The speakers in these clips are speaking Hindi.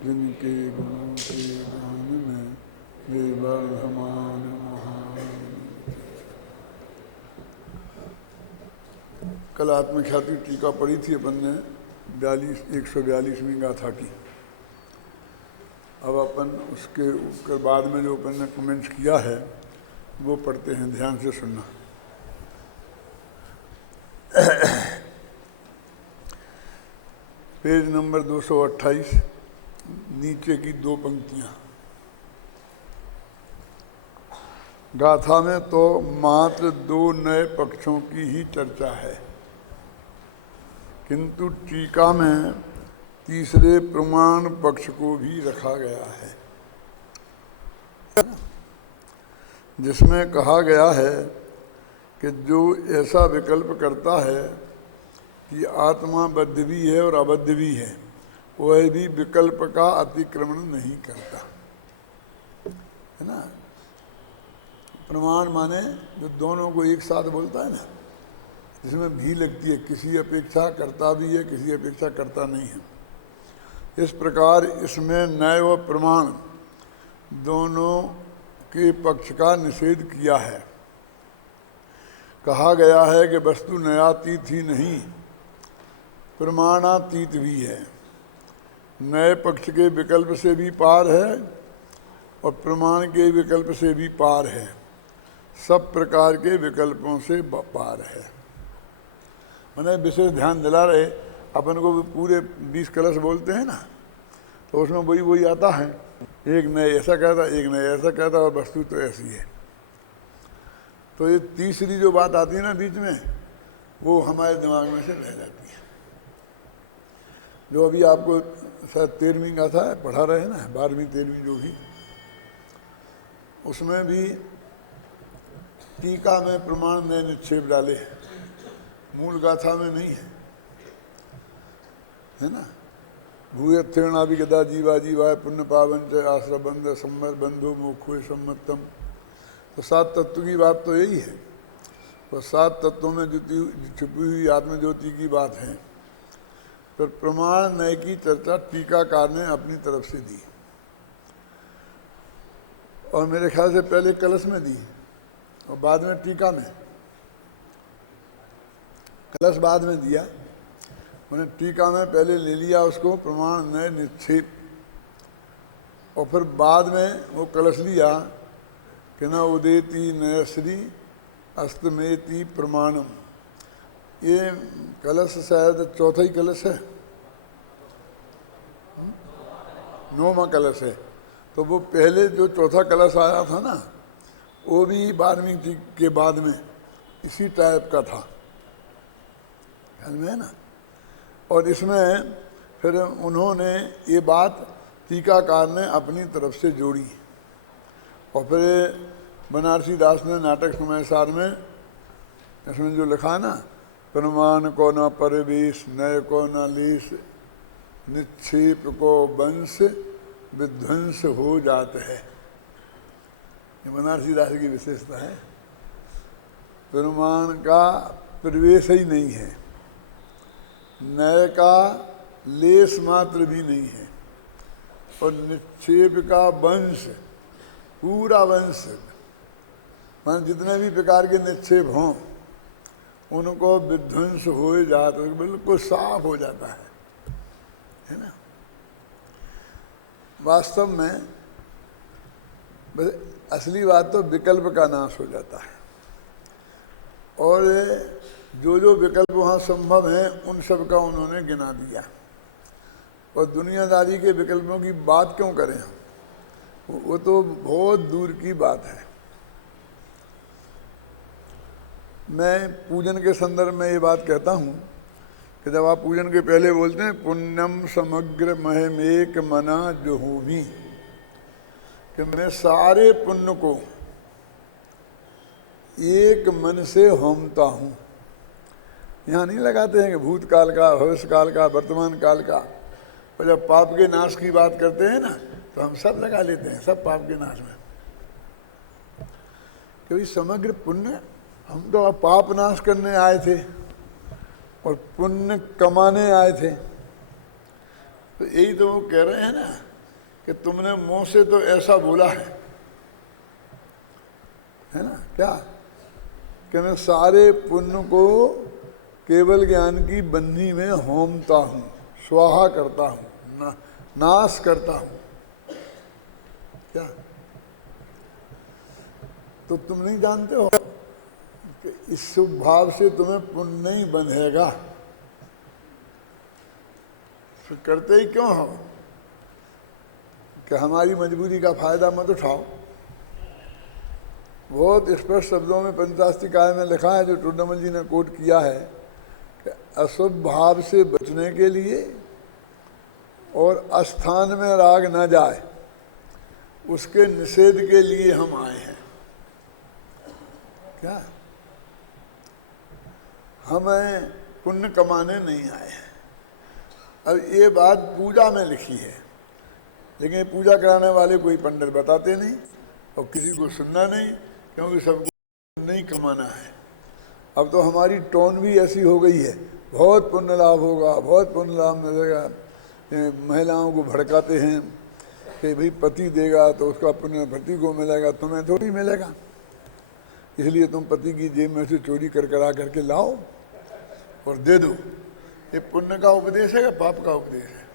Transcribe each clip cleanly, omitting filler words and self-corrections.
जिनके गुणों के गान में वे वर्धमान महान। कल आत्मख्याति टीका पढ़ी थी अपन ने 142वीं गाथा की। अब अपन उसके बाद में जो अपन ने कमेंट्स किया है वो पढ़ते हैं, ध्यान से सुनना। पेज नंबर 228, नीचे की 2 पंक्तियां। गाथा में तो मात्र 2 नए पक्षों की ही चर्चा है, किंतु टीका में तीसरे प्रमाण पक्ष को भी रखा गया है, जिसमें कहा गया है कि जो ऐसा विकल्प करता है कि आत्मा बद्ध भी है और अबद्ध भी है, वह भी विकल्प का अतिक्रमण नहीं करता, है ना। प्रमाण माने जो दोनों को एक साथ बोलता है ना, जिसमें भी लगती है, किसी अपेक्षा करता भी है, किसी अपेक्षा करता नहीं है। इस प्रकार इसमें न्याय व प्रमाण दोनों के पक्ष का निषेध किया है। कहा गया है कि वस्तु न्यायातीत ही नहीं, प्रमाणातीत भी है। नए पक्ष के विकल्प से भी पार है और प्रमाण के विकल्प से भी पार है, सब प्रकार के विकल्पों से पार है। मैंने विशेष ध्यान दिला रहे, अपन को पूरे 20 कलश बोलते हैं ना, तो उसमें वही आता है, एक नए ऐसा कहता, एक नए ऐसा कहता, और वस्तु तो ऐसी है। तो ये तीसरी जो बात आती है ना बीच में, वो हमारे दिमाग में से रह जाती है। जो अभी आपको शायद 13वीं गाथा है पढ़ा रहे हैं ना, 12वीं 13वीं जो भी, उसमें भी टीका में प्रमाण ने निक्षेप डाले, मूल गाथा में नहीं है ना। भूयत्थेणाभि गदा जीवा जीवाय पुण्य पावन च आश्रय बंध सम्मर बंधु मोक्षो सम्मतम। तो 7 तत्व की बात तो यही है। तो 7 तत्वों में छुपी हुई आत्मज्योति की बात है। फिर प्रमाण नय की चर्चा टीकाकार ने अपनी तरफ से दी, और मेरे ख्याल से पहले कलश में दी और बाद में टीका में। कलश बाद में दिया, मैंने टीका में पहले ले लिया उसको प्रमाण नय निक्षेप, और फिर बाद में वो कलश लिया कि न उदेति नयश्री अस्तमेति प्रमाणम। ये कलश शायद चौथा ही कलश है, 9वां कलश है। तो वो पहले जो चौथा कलश आया था ना, वो भी 12वीं के बाद में इसी टाइप का था, ख्याल में है ना। और इसमें फिर उन्होंने ये बात टीकाकार ने अपनी तरफ से जोड़ी, और फिर बनारसी दास ने नाटक समयसार में इसमें जो लिखा है ना, प्रमाण को न परिवेश नय को न लेश निक्षेप को वंश विध्वंस हो जाते हैं। ये बनारसी दास की विशेषता है। प्रमाण का प्रवेश ही नहीं है, नय का लेस मात्र भी नहीं है, और निक्षेप का वंश, पूरा वंश, मान जितने भी प्रकार के निक्षेप हों उनको विध्वंस हो जाता है, बिल्कुल साफ हो जाता है ना। वास्तव में बस असली बात तो विकल्प का नाश हो जाता है, और जो जो विकल्प वहाँ संभव हैं उन सब का उन्होंने गिना दिया। और दुनियादारी के विकल्पों की बात क्यों करें हम, वो तो बहुत दूर की बात है। मैं पूजन के संदर्भ में ये बात कहता हूँ कि जब आप पूजन के पहले बोलते हैं पुण्यम समग्र महमेक मना जुहूमी, कि मैं सारे पुण्य को एक मन से होमता हूँ। यहाँ नहीं लगाते हैं कि भूतकाल का, भविष्यकाल का, वर्तमान काल का। और जब पाप के नाश की बात करते हैं ना, तो हम सब लगा लेते हैं, सब पाप के नाश में। क्योंकि समग्र पुण्य, हम तो अब पाप नाश करने आए थे और पुण्य कमाने आए थे। तो यही तो वो कह रहे हैं ना कि तुमने मुंह से तो ऐसा बोला है ना, क्या कि मैं सारे पुण्य को केवल ज्ञान की बन्ही में होमता हूँ, स्वाहा करता हूँ, नाश करता हूँ। क्या तो तुम नहीं जानते हो कि इस शुभ भाव से तुम्हें पुण्य नहीं बंधेगा? तो करते ही क्यों हो कि हमारी मजबूरी का फायदा मत उठाओ। बहुत स्पष्ट शब्दों में पंचशास्त्री काय में लिखा है, जो टूडमल जी ने कोट किया है, कि अशुभ भाव से बचने के लिए और अस्थान में राग न जाए उसके निषेध के लिए हम आए हैं। क्या हमें पुण्य कमाने नहीं आए हैं। अब ये बात पूजा में लिखी है, लेकिन पूजा कराने वाले कोई पंडित बताते नहीं और किसी को सुनना नहीं, क्योंकि सबको नहीं कमाना है। अब तो हमारी टोन भी ऐसी हो गई है, बहुत पुण्य लाभ होगा, बहुत पुण्य लाभ मिलेगा। महिलाओं को भड़काते हैं कि भाई पति देगा तो उसका पुण्य पति को मिलेगा, तुम्हें थोड़ी मिलेगा। इसलिए तुम पति की जेब में से चोरी करा करके लाओ और दे दो। ये पुण्य का उपदेश है या पाप का उपदेश है?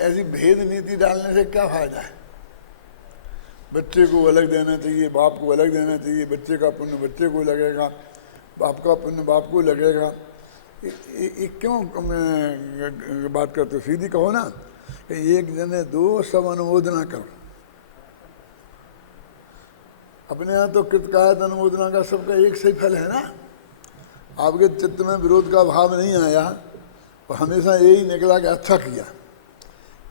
ऐसी भेद नीति डालने से क्या फायदा है? बच्चे को अलग देना चाहिए, बाप को अलग देना चाहिए, बच्चे का पुण्य बच्चे को लगेगा, बाप का पुण्य बाप को लगेगा। ये क्यों बात करते हो? सीधी कहो ना कि एक जने दो सब अनुमोदना करो। अपने यहाँ तो कृतकायत अनुमोदना का सबका एक सही फल है ना। आपके चित्त में विरोध का भाव नहीं आया और हमेशा यही निकला कि अच्छा किया,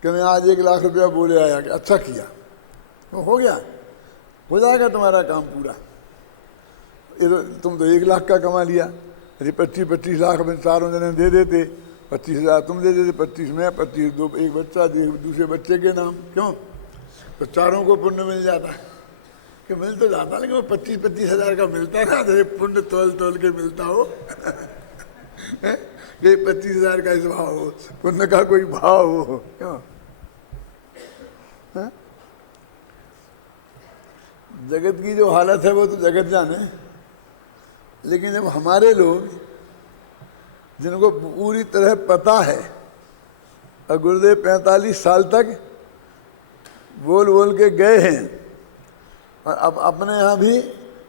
कि मैं आज 1 लाख रुपया बोले आया कि अच्छा किया, तो हो गया, हो जाएगा तुम्हारा काम पूरा। तुम तो 1 लाख का कमा लिया, यदि 25-25 लाख में चारों जने दे देते, 25,000 तुम दे देते, 25 में, 25 दो, एक बच्चा दूसरे बच्चे के नाम, क्यों? तो चारों को पुण्य मिल जाता है। कि मिल तो जाता, लेकिन वो 25-25 हज़ार का मिलता ना, जैसे पुण्य तोल के मिलता हो। कि 25,000 का इस भाव हो, पुण्य का कोई भाव हो, क्यों? जगत की जो हालत है वो तो जगत जाने, लेकिन जब हमारे लोग जिनको पूरी तरह पता है और गुरुदेव 45 साल तक बोल बोल के गए हैं और अब अपने यहाँ भी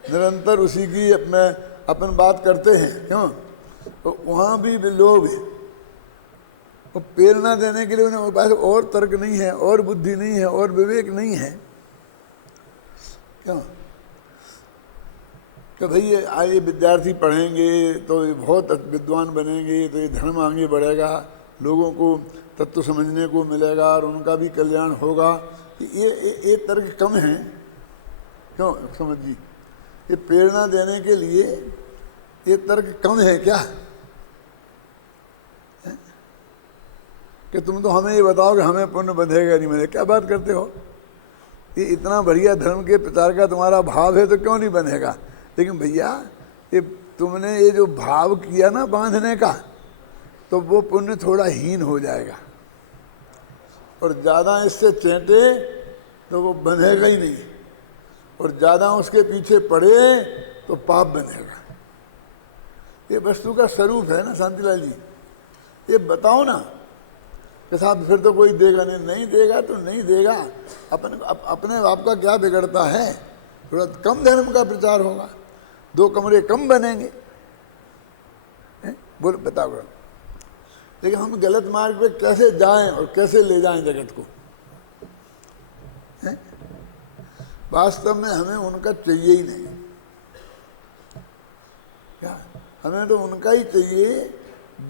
निरंतर उसी की अपन बात करते हैं, क्यों? तो वहाँ भी लोग वो प्रेरणा देने के लिए उन्हें पास और तर्क नहीं है, और बुद्धि नहीं है, और विवेक नहीं है, क्यों? कि भाई ये विद्यार्थी पढ़ेंगे तो ये बहुत विद्वान बनेंगे, तो ये धर्म आगे बढ़ेगा, लोगों को तत्व समझने को मिलेगा और उनका भी कल्याण होगा। ये तर्क कम है, क्यों? समझ जी, ये प्रेरणा देने के लिए ये तर्क कम है क्या? है? कि तुम तो हमें ये बताओ कि हमें पुण्य बंधेगा नहीं बंधेगा, क्या बात करते हो? ये इतना बढ़िया धर्म के प्रचार का तुम्हारा भाव है तो क्यों नहीं बंधेगा? लेकिन भैया ये तुमने ये जो भाव किया ना बांधने का, तो वो पुण्य थोड़ा हीन हो जाएगा, और ज़्यादा इससे चेंटे तो वो बंधेगा ही नहीं, और ज़्यादा उसके पीछे पड़े तो पाप बनेगा। ये वस्तु का स्वरूप है ना शांतिलाल जी, ये बताओ ना कि साहब फिर तो कोई देगा नहीं, नहीं देगा तो नहीं देगा, अपने आप का क्या बिगड़ता है? थोड़ा कम धर्म का प्रचार होगा, 2 कमरे कम बनेंगे, बोल बताओ। लेकिन हम गलत मार्ग पे कैसे जाएं और कैसे ले जाएं जगत को? वास्तव में हमें उनका चाहिए ही नहीं, क्या? हमें तो उनका ही चाहिए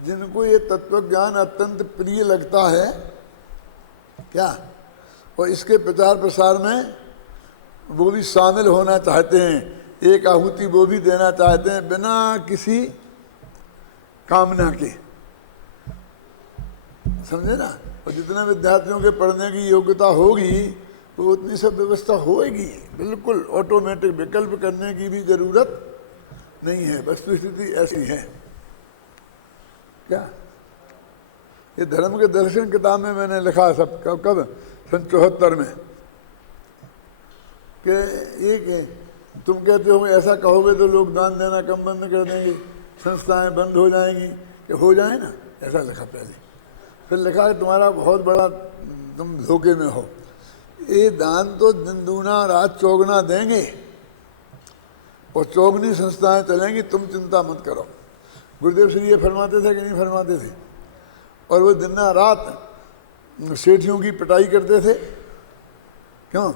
जिनको ये तत्व ज्ञान अत्यंत प्रिय लगता है, क्या? और इसके प्रचार प्रसार में वो भी शामिल होना चाहते हैं, एक आहुति वो भी देना चाहते हैं बिना किसी कामना के, समझे ना? और जितने विद्यार्थियों के पढ़ने की योग्यता होगी तो उतनी सब व्यवस्था होएगी, बिल्कुल ऑटोमेटिक, विकल्प करने की भी जरूरत नहीं है। वस्तुस्थिति ऐसी है, क्या? ये धर्म के दर्शन किताब में मैंने लिखा सब, कब सन 74 में, कि एक तुम कहते हो ऐसा कहोगे तो लोग दान देना कम बंद कर देंगे, संस्थाएं बंद हो जाएंगी, कि हो जाए ना, ऐसा लिखा पहले। फिर लिखा कि तुम्हारा बहुत बड़ा तुम धोखे में हो, ये दान तो दिन दूना रात चौगुना देंगे और चौगनी संस्थाएं चलेंगी, तुम चिंता मत करो। गुरुदेव श्री ये फरमाते थे कि नहीं फरमाते थे? और वो दिन रात सेठियों की पिटाई करते थे, क्यों?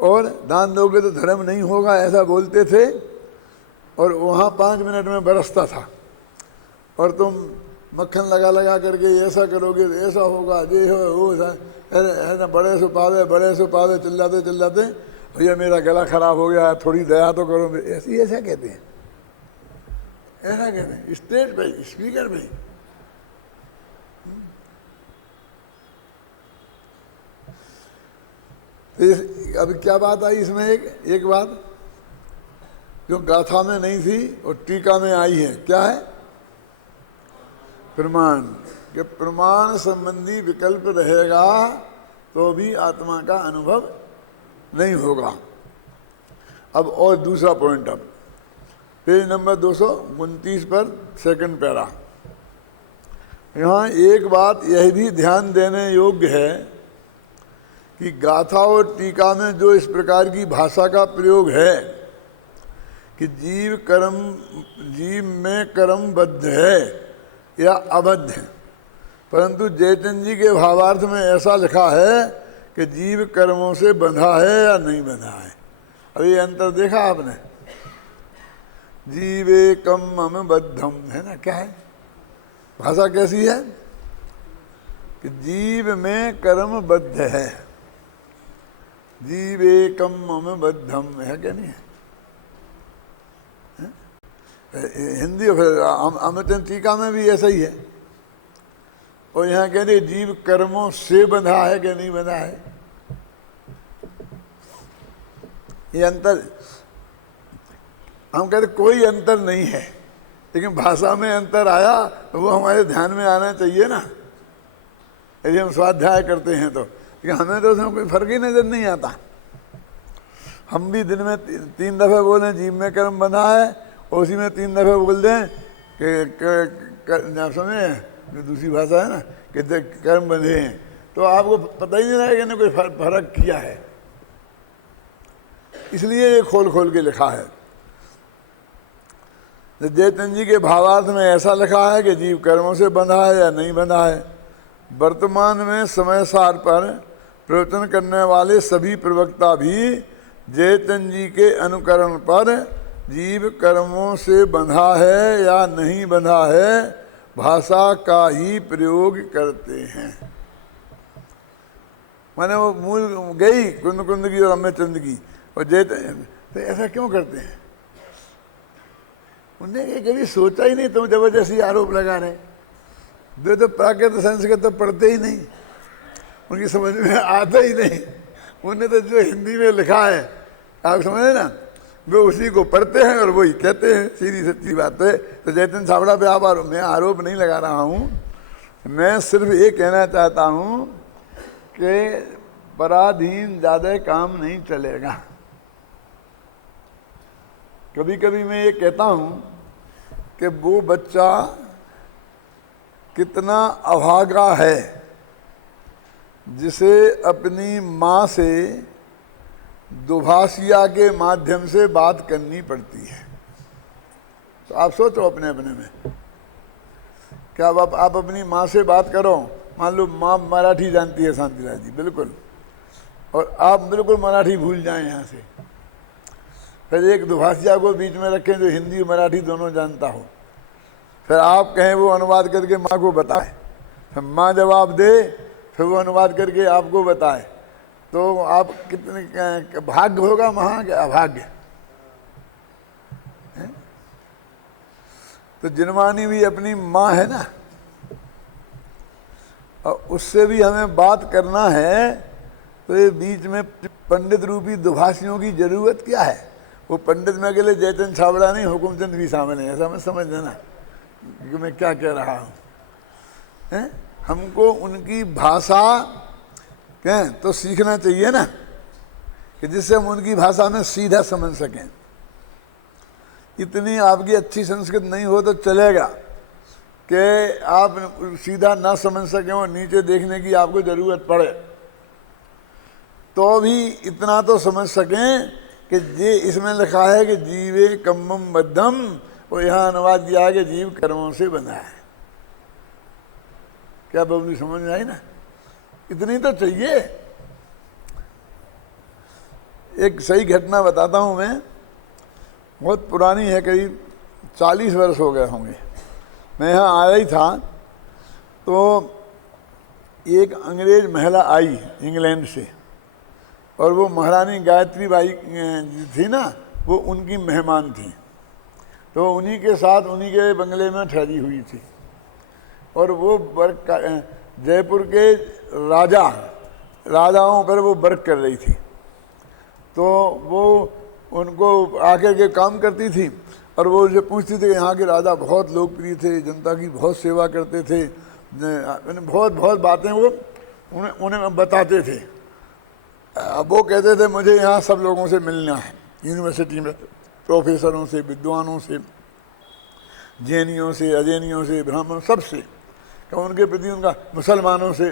और दान दोगे तो धर्म नहीं होगा, ऐसा बोलते थे। और वहाँ 5 मिनट में बरसता था, और तुम मक्खन लगा लगा करके ऐसा करोगे तो ऐसा होगा, ये हो ऐसा बड़े से पावे चिल्लाते चिल्लाते, भैया मेरा गला खराब हो गया, थोड़ी दया तो करो, ऐसा कहते हैं, ऐसा कहते हैं स्टेज पे, स्पीकर पे। अब क्या बात आई इसमें? एक बात जो गाथा में नहीं थी और टीका में आई है, क्या है? प्रमाण। कि प्रमाण संबंधी विकल्प रहेगा तो भी आत्मा का अनुभव नहीं होगा। अब और दूसरा पॉइंट, अब पेज नंबर 229 पर सेकंड पैरा, यहाँ एक बात यह भी ध्यान देने योग्य है कि गाथा और टीका में जो इस प्रकार की भाषा का प्रयोग है कि जीव में कर्मबद्ध है या अबद्ध है, परंतु जयचंद जी के भावार्थ में ऐसा लिखा है कि जीव कर्मों से बंधा है या नहीं बंधा है। अब ये अंतर देखा आपने? जीवे कम मम बद्धम, है ना? क्या है भाषा? कैसी है कि जीव में कर्मबद्ध है, जीव एकम मम बद्धम, है क्या? नहीं है? हिंदी और फिर अमृतचंद टीका में भी ऐसा ही है। और यहाँ कह रहे जीव कर्मों से बंधा है कि नहीं बंधा है, ये अंतर। हम कहते कोई अंतर नहीं है, लेकिन भाषा में अंतर आया तो वो हमारे ध्यान में आना चाहिए ना, यदि हम स्वाध्याय करते हैं तो। लेकिन हमें तो उसमें कोई फर्क ही नजर नहीं आता। हम भी दिन में 3 दफे बोलें जीव में कर्म बंधा है, और उसी में 3 दफे बोल दें कि समझे, दूसरी भाषा है ना कि कर्म बंधे हैं, तो आपको पता ही नहीं रहेगा कि कोई फर्क किया है। इसलिए ये खोल खोल के लिखा है। जयचंद जी के भावार्थ में ऐसा लिखा है कि जीव कर्मों से बंधा है या नहीं बंधा है। वर्तमान में समय सार पर प्रवचन करने वाले सभी प्रवक्ता भी जयचंद जी के अनुकरण पर जीव कर्मों से बंधा है या नहीं बंधा है भाषा का ही प्रयोग करते हैं। माने वो मूल गई कुंद कुंद की और अम्बेचंद की, और जयचंद तो ऐसा क्यों करते हैं? उन्हें कभी सोचा ही नहीं, तुम जबरदस्ती आरोप लगा रहे। जो तो प्राकृत संस्कृत तो पढ़ते ही नहीं, उनकी समझ में आता ही नहीं। उन्हें तो जो हिंदी में लिखा है, आप समझे ना, वो उसी को पढ़ते हैं और वही कहते हैं, सीधी सच्ची बात है। तो जयचंद छाबड़ा पे आप मैं आरोप नहीं लगा रहा हूँ, मैं सिर्फ ये कहना चाहता हूँ कि पराधीन ज़्यादा काम नहीं चलेगा। कभी कभी मैं ये कहता हूँ कि वो बच्चा कितना अभागा है जिसे अपनी माँ से दुभाषिया के माध्यम से बात करनी पड़ती है। तो आप सोचो अपने अपने में, क्या आप अपनी माँ से बात करो, मान लो माँ मराठी जानती है शांतिलाल जी बिल्कुल, और आप बिल्कुल मराठी भूल जाएं यहाँ से, फिर एक दुभाषिया को बीच में रखें जो हिंदी और मराठी दोनों जानता हो, फिर आप कहें वो अनुवाद करके माँ को बताए, फिर माँ जवाब दे, फिर वो अनुवाद करके आपको बताए, तो आप कितने भाग्य होगा वहाँ के अभाग्य। तो जिनवानी भी अपनी माँ है ना, और उससे भी हमें बात करना है, तो ये बीच में पंडित रूपी दुभाषियों की जरूरत क्या है? वो पंडित में अकेले जयचंद छाबड़ा नहीं, हुकुमचंद भी शामिल है, ऐसा मैं समझ लेना कि मैं क्या कह रहा हूँ। हमको उनकी भाषा कहें तो सीखना चाहिए ना, कि जिससे हम उनकी भाषा में सीधा समझ सकें। इतनी आपकी अच्छी संस्कृत नहीं हो तो चलेगा कि आप सीधा ना समझ सकें और नीचे देखने की आपको ज़रूरत पड़े, तो भी इतना तो समझ सकें कि ये इसमें लिखा है कि जीवे कम्मम बद्धम, और यहाँ अनुवाद किया है कि जीव कर्मों से बना है। क्या बबली समझ में आई ना? इतनी तो चाहिए। एक सही घटना बताता हूँ मैं, बहुत पुरानी है, करीब 40 वर्ष हो गए होंगे। मैं यहाँ आया ही था तो एक अंग्रेज महिला आई इंग्लैंड से, और वो महारानी गायत्री बाई थी ना, वो उनकी मेहमान थी। तो उन्हीं के साथ उन्हीं के बंगले में ठहरी हुई थी, और वो वर्क जयपुर के राजाओं पर वो वर्क कर रही थी। तो वो उनको आकर के काम करती थी, और वो उनसे पूछती थी कि यहाँ के राजा बहुत लोकप्रिय थे, जनता की बहुत सेवा करते थे, बहुत बहुत बातें वो उन्हें बताते थे। अब वो कहते थे मुझे यहाँ सब लोगों से मिलना है, यूनिवर्सिटी में प्रोफेसरों से, विद्वानों से, जैनियों से, अजैनियों से, ब्राह्मणों, सबसे, कि उनके प्रति उनका, मुसलमानों से,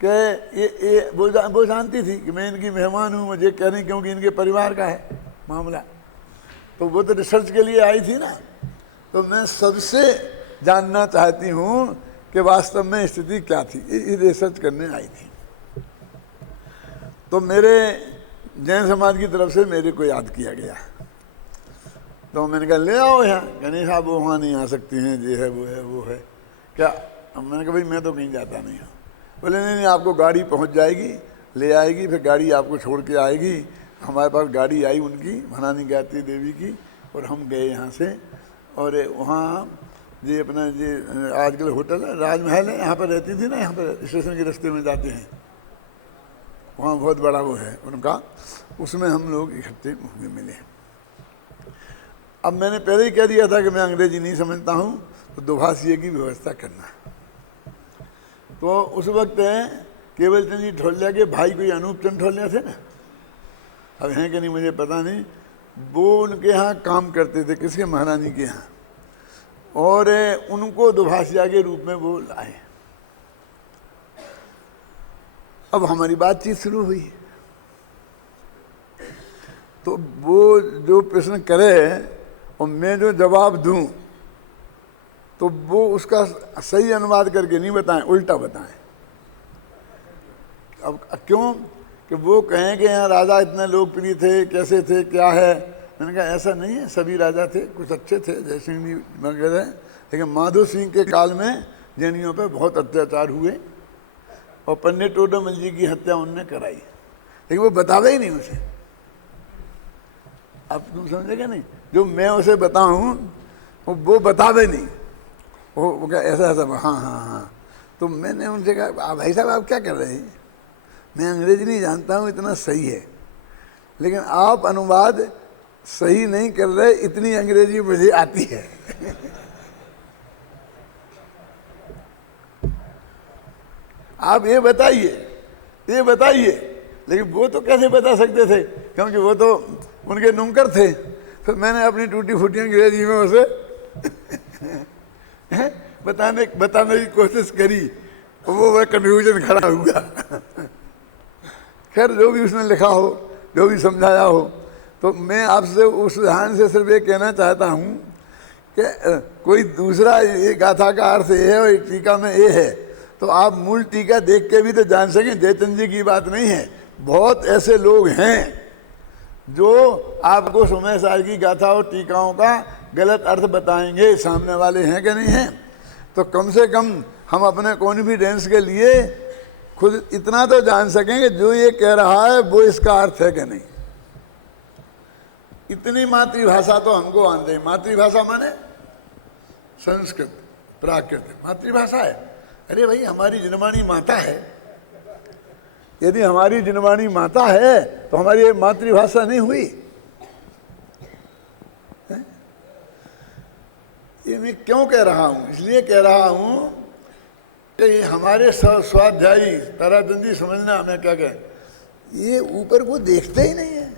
कि वो जानती थी कि मैं इनकी मेहमान हूँ, मुझे कह रही क्योंकि इनके परिवार का है मामला। तो वो तो रिसर्च के लिए आई थी ना, तो मैं सबसे जानना चाहती हूँ कि वास्तव में स्थिति क्या थी, ये रिसर्च करने आई थी। तो मेरे जैन समाज की तरफ से मेरे को याद किया गया, तो मैंने कहा ले आओ यहाँ। गणेश साहब वो वहाँ नहीं आ सकती हैं, ये है वो है वो है क्या। मैंने कहा भाई मैं तो कहीं जाता नहीं हूँ। बोले नहीं, आपको गाड़ी पहुँच जाएगी, ले आएगी, फिर गाड़ी आपको छोड़ के आएगी। हमारे पास गाड़ी आई उनकी, महारानी गायत्री देवी की, और हम गए यहाँ से। और वहाँ ये अपना ये आजकल होटल है, राजमहल है, यहाँ पर रहती थी ना, यहाँ पर स्टेशन के रास्ते में जाते हैं, वहाँ बहुत बड़ा वो है उनका, उसमें हम लोग इकट्ठे मिले। अब मैंने पहले ही कह दिया था कि मैं अंग्रेजी नहीं समझता हूँ, तो दोभाषीय की व्यवस्था करना। तो उस वक्त केवल चंद जी ढोलिया के भाई कोई अनूप चंद ढोलिया थे ना, अब हैं कि नहीं मुझे पता नहीं, वो उनके यहाँ काम करते थे, किसके, महारानी के यहाँ, और उनको दोभाषिया के रूप में वो लाए। अब हमारी बातचीत शुरू हुई, तो वो जो प्रश्न करे और मैं जो जवाब दूं, तो वो उसका सही अनुवाद करके नहीं बताएं, उल्टा बताएं। अब क्यों? कि वो कहें कि यहाँ राजा इतने लोकप्रिय थे, कैसे थे, क्या है। मैंने कहा ऐसा नहीं है, सभी राजा थे, कुछ अच्छे थे, जय सिंह जी वगैरह, लेकिन माधो सिंह के काल में जैनियों पर बहुत अत्याचार हुए, और पंडित टोडरमल जी की हत्या उनने कराई, लेकिन वो बतावे ही नहीं उसे। अब तुम समझेगा नहीं, जो मैं उसे बताऊं वो बतावे नहीं, वो क्या ऐसा ऐसा, हाँ हाँ हाँ। तो मैंने उनसे कहा भाई साहब आप क्या कर रहे हैं, मैं अंग्रेजी नहीं जानता हूँ, इतना सही है, लेकिन आप अनुवाद सही नहीं कर रहे, इतनी अंग्रेजी मुझे आती है। आप ये बताइए, लेकिन वो तो कैसे बता सकते थे, क्योंकि वो तो उनके नौकर थे। फिर मैंने अपनी टूटी फूटी अंग्रेजी में उसे बताने की कोशिश करी, वो कन्फ्यूजन खड़ा हुआ। खैर जो भी उसने लिखा हो, जो भी समझाया हो, तो मैं आपसे उस उदाहरण से सिर्फ ये कहना चाहता हूँ कि कोई दूसरा ये गाथा का अर्थ ये है और टीका में ये है, तो आप मूल टीका देख के भी तो जान सकें। जयचंद जी की बात नहीं है, बहुत ऐसे लोग हैं जो आपको सुमेर सार की गाथा और टीकाओं का गलत अर्थ बताएंगे, सामने वाले हैं कि नहीं हैं। तो कम से कम हम अपने कॉन्फिडेंस के लिए खुद इतना तो जान सकेंगे जो ये कह रहा है वो इसका अर्थ है कि नहीं। इतनी मातृभाषा तो हमको आते हैं। मातृभाषा माने संस्कृत, प्राकृत मातृभाषा है। अरे भाई हमारी जनमानी माता है, यदि हमारी जनमानी माता है तो हमारी ये मातृभाषा नहीं हुई। ये मैं क्यों कह रहा हूं? इसलिए कह रहा हूं कि हमारे स्वाध्यायी ताराचंद जी समझना, हमें क्या कहें, ये ऊपर को देखते ही नहीं है।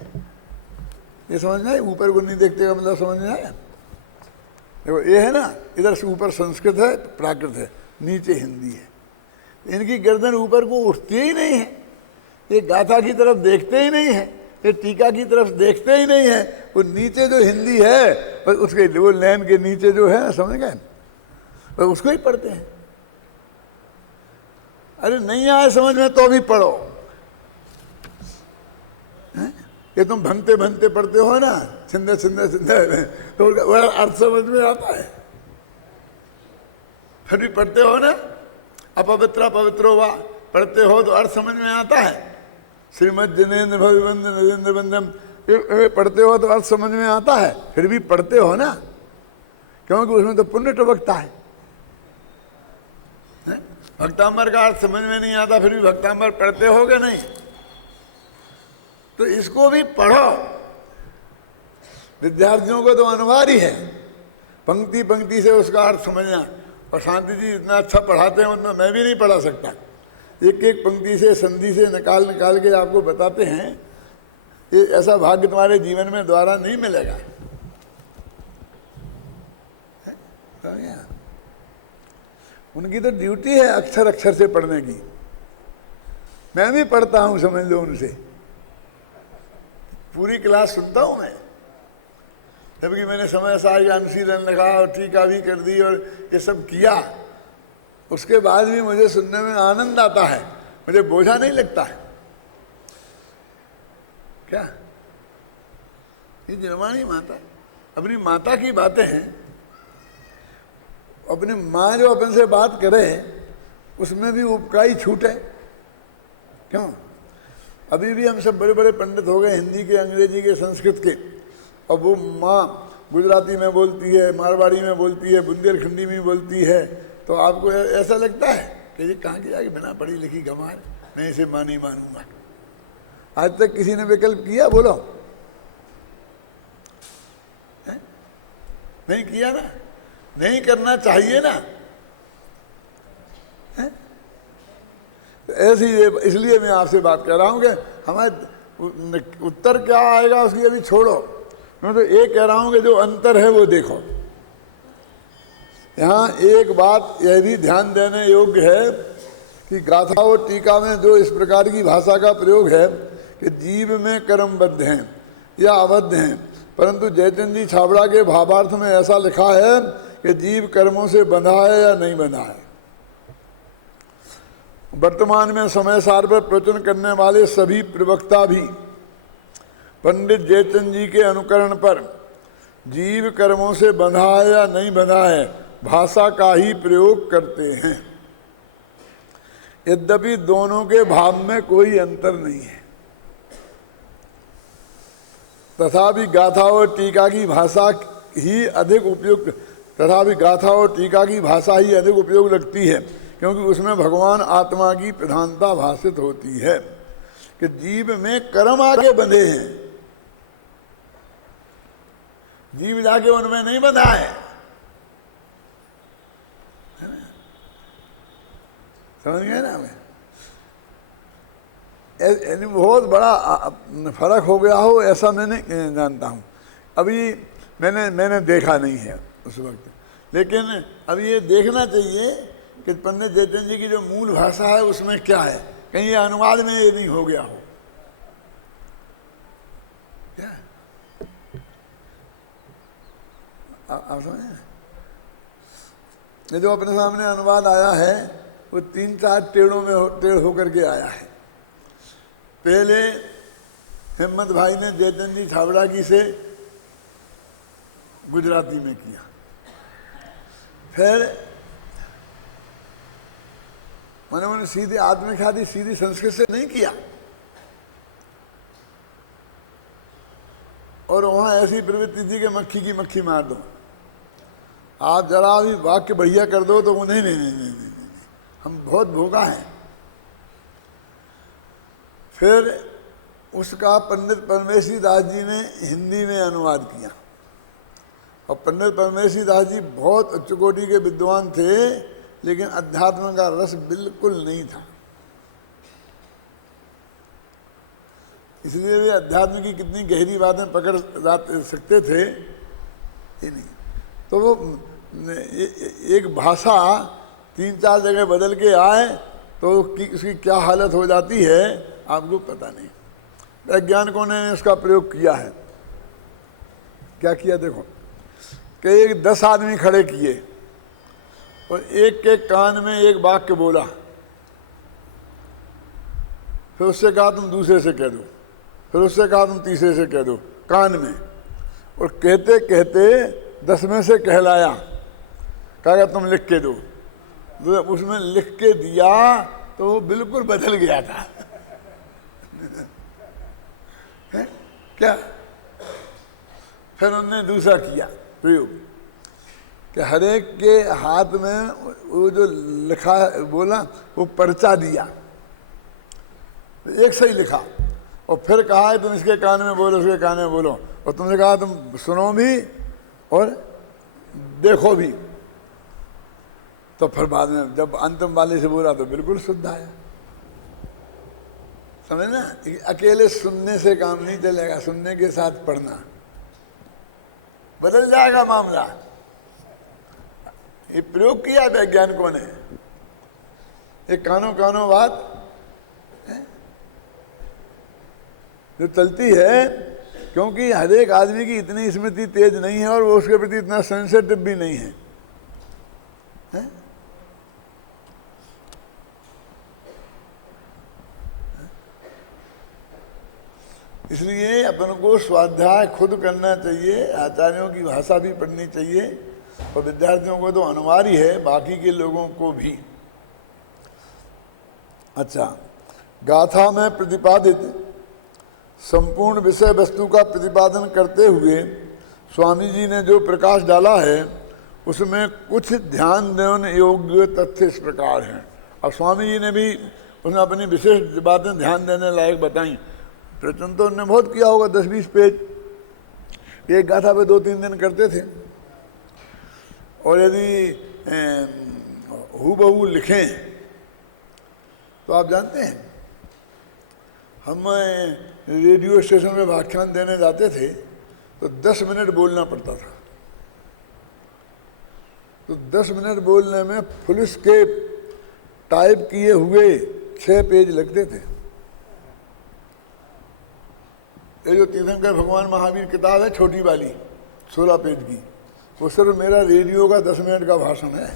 ये समझना है, ऊपर को नहीं देखते का मतलब समझना है। देखो ये है ना, इधर से ऊपर संस्कृत है, प्राकृत है, नीचे हिंदी है। इनकी गर्दन ऊपर को उठती ही नहीं है, ये गाथा की तरफ देखते ही नहीं है, ये टीका की तरफ देखते ही नहीं है। वो नीचे जो हिंदी है, बस उसके वो लाइन के नीचे जो है, समझ गए, बस उसको ही पढ़ते हैं। अरे नहीं आए समझ में तो भी पढ़ो। ये तुम भनते भनते पढ़ते हो ना, छिंदे छिंदे छिंदे, तो अर्थ समझ में आता है, फिर भी पढ़ते हो ना। अपवित्र पवित्रो वा पढ़ते हो तो अर्थ समझ में आता है। श्रीमद जिनेन्द्र भविबंद नरेंद्र बंदम पढ़ते हो तो अर्थ समझ में आता है, फिर भी पढ़ते हो ना, क्योंकि उसमें तो पुण्य टपकता है। भक्तांबर का अर्थ समझ में नहीं आता, फिर भी भक्तांबर पढ़ते हो कि नहीं? तो इसको भी पढ़ो। विद्यार्थियों को तो अनिवार्य है पंक्ति पंक्ति से उसका अर्थ समझना। और शांति जी इतना अच्छा पढ़ाते हैं, उतना मैं भी नहीं पढ़ा सकता। एक एक पंक्ति से संधि से निकाल निकाल के आपको बताते हैं। ये ऐसा भाग्य तुम्हारे जीवन में द्वारा नहीं मिलेगा। उनकी तो ड्यूटी है अक्षर अक्षर से पढ़ने की। मैं भी पढ़ता हूं, समझ लो, उनसे पूरी क्लास सुनता हूं मैं। जबकि मैंने समय सार का अनुशीलन लिखा और टीका भी कर दी और ये सब किया, उसके बाद भी मुझे सुनने में आनंद आता है, मुझे बोझा नहीं लगता है। क्या ये जर्मानी माता, अपनी माता की बातें हैं। अपनी माँ जो अपन से बात करे उसमें भी उपकाई छूट है। क्यों? अभी भी हम सब बड़े बड़े पंडित हो गए, हिंदी के, अंग्रेजी के, संस्कृत के, और वो माँ गुजराती में बोलती है, मारवाड़ी में बोलती है, बुंदेलखंडी में बोलती है। तो आपको ऐसा लगता है कि ये कहाँ की जाके बिना पढ़ी लिखी गंवार, मैं इसे मां नहीं मानूंगा। आज तक किसी ने विकल्प किया? बोलो, नहीं किया ना, नहीं करना चाहिए ना। ऐसी, इसलिए मैं आपसे बात कर रहा हूं कि हमारे उत्तर क्या आएगा उसकी अभी छोड़ो। मैं तो ये कह रहा हूं कि जो अंतर है वो देखो। यहाँ एक बात यह भी ध्यान देने योग्य है कि गाथा और टीका में जो इस प्रकार की भाषा का प्रयोग है कि जीव में कर्मबद्ध हैं या अबद्ध हैं, परंतु जयचंद जी छाबड़ा के भावार्थ में ऐसा लिखा है कि जीव कर्मों से बंधा है या नहीं बंधा है। वर्तमान में समय सार पर प्रवचन करने वाले सभी प्रवक्ता भी पंडित जयचंद जी के अनुकरण पर जीव कर्मों से बंधा है या नहीं बंधा है भाषा का ही प्रयोग करते हैं। यद्यपि दोनों के भाव में कोई अंतर नहीं है, तथापि गाथा और टीका की भाषा ही अधिक उपयुक्त, तथापि गाथा और टीका की भाषा ही अधिक उपयोग लगती है, क्योंकि उसमें भगवान आत्मा की प्रधानता भाषित होती है कि जीव में कर्म आगे बंधे हैं, जीव जाके उनमें नहीं बंधा है। समझ गए ना? हमें बहुत बड़ा फर्क हो गया हो ऐसा मैंने जानता हूँ। अभी मैंने देखा नहीं है उस वक्त, लेकिन अभी ये देखना चाहिए कि पंडित जयचंद जी की जो मूल भाषा है उसमें क्या है, कहीं ये अनुवाद में ये नहीं हो गया हो। क्या आप समझे? ये जो अपने सामने अनुवाद आया है वो 3-4 टेढ़ों में टेढ़ होकर के आया है। पहले हिम्मत भाई ने जयचंद जी छाबड़ा की से गुजराती में किया, फिर मैंने सीधे आत्मख्याति सीधी संस्कृत से नहीं किया, और वहां ऐसी प्रवृत्ति थी कि मक्खी की मक्खी मार दो, आप जरा भी वाक्य बढ़िया कर दो तो वो नहीं नहीं नहीं नहीं, नहीं, नहीं। हम बहुत भोगा हैं। फिर उसका पंडित परमेश्वरी दास जी ने हिंदी में अनुवाद किया, और पंडित परमेश्वरी दास जी बहुत उच्च कोटि के विद्वान थे, लेकिन अध्यात्म का रस बिल्कुल नहीं था। इसलिए वे अध्यात्म की कितनी गहरी बातें पकड़ सकते थे ये नहीं। तो वो एक भाषा 3-4 जगह बदल के आए तो उसकी क्या हालत हो जाती है आपको पता नहीं। वैज्ञानिकों ने इसका प्रयोग किया है। क्या किया देखो कि एक 10 आदमी खड़े किए और एक के कान में एक वाक्य बोला, फिर उससे कहा तुम दूसरे से कह दो, फिर उससे कहा तुम तीसरे से कह दो कान में, और कहते कहते 10 में से कहलाया, कहा तुम लिख के दो, तो उसमें लिख के दिया तो वो बिल्कुल बदल गया था। है? क्या फिर उन्होंने दूसरा किया प्रयोग कि हर एक के हाथ में वो जो लिखा बोला वो पर्चा दिया, एक सही लिखा, और फिर कहा तुम इसके कान में बोलो, उसके कान में बोलो, और तुमने कहा तुम सुनो भी और देखो भी। तो फिर बाद में जब अंतिम वाले से बोला तो बिल्कुल शुद्ध आया। समझ ना, अकेले सुनने से काम नहीं चलेगा, सुनने के साथ पढ़ना, बदल जाएगा मामला। ये प्रयोग किया वैज्ञानिकों ने, ये कानों कानों बात जो चलती है, क्योंकि हर एक आदमी की इतनी स्मृति तेज नहीं है और वो उसके प्रति इतना सेंसिटिव भी नहीं है, है? इसलिए अपन को स्वाध्याय खुद करना चाहिए, आचार्यों की भाषा भी पढ़नी चाहिए, और विद्यार्थियों को तो अनिवार्य है, बाकी के लोगों को भी। अच्छा, गाथा में प्रतिपादित संपूर्ण विषय वस्तु का प्रतिपादन करते हुए स्वामी जी ने जो प्रकाश डाला है उसमें कुछ ध्यान देने योग्य तथ्य इस प्रकार हैं। और स्वामी जी ने भी उसमें अपनी विशेष बातें ध्यान देने लायक बताई। प्रचन तो उन्होंने बहुत किया होगा, 10-20 पेज एक गाथा पे 2-3 दिन करते थे। और यदि हूबहू लिखें तो आप जानते हैं, हम रेडियो स्टेशन में व्याख्यान देने जाते थे तो 10 मिनट बोलना पड़ता था। तो 10 मिनट बोलने में फुल स्केप टाइप किए हुए 6 पेज लगते थे। ये जो तीर्थंकर भगवान महावीर किताब है छोटी वाली 16 पेज की, वो सिर्फ मेरा रेडियो का 10 मिनट का भाषण है।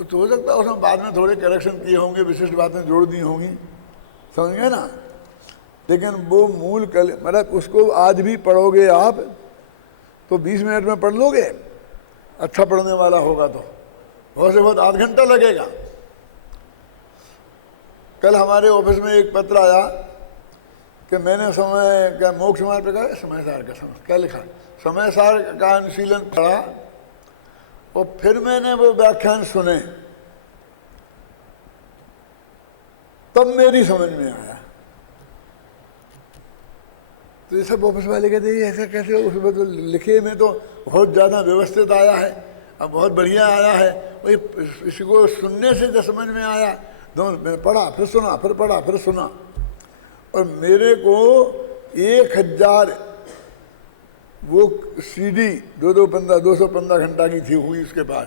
तो हो सकता है उसमें बाद में थोड़े करेक्शन किए होंगे, विशिष्ट बातें जोड़ दी होंगी, समझ गए ना। लेकिन वो मूल मतलब उसको आज भी पढ़ोगे आप तो 20 मिनट में पढ़ लोगे, अच्छा पढ़ने वाला होगा तो बहुत से बहुत आध घंटा लगेगा। कल हमारे ऑफिस में एक पत्र आया कि मैंने समय का मोक्ष मार्ग पे कहा, समय सार का समय क्या लिखा, समय सार का अनुशीलन पढ़ा और फिर मैंने वो व्याख्यान सुने, तब मेरी समझ में आया। तो ये सब ऑफिस वाले कहते हैं ऐसा कैसे, उसमें तो लिखे में तो बहुत ज़्यादा व्यवस्थित आया है, अब बहुत बढ़िया आया है, वही इसको सुनने से जो समझ में आया, दोनों मैंने पढ़ा फिर सुना, फिर पढ़ा फिर सुना, और मेरे को 1000 वो CD 215 घंटा की थी हुई उसके पास,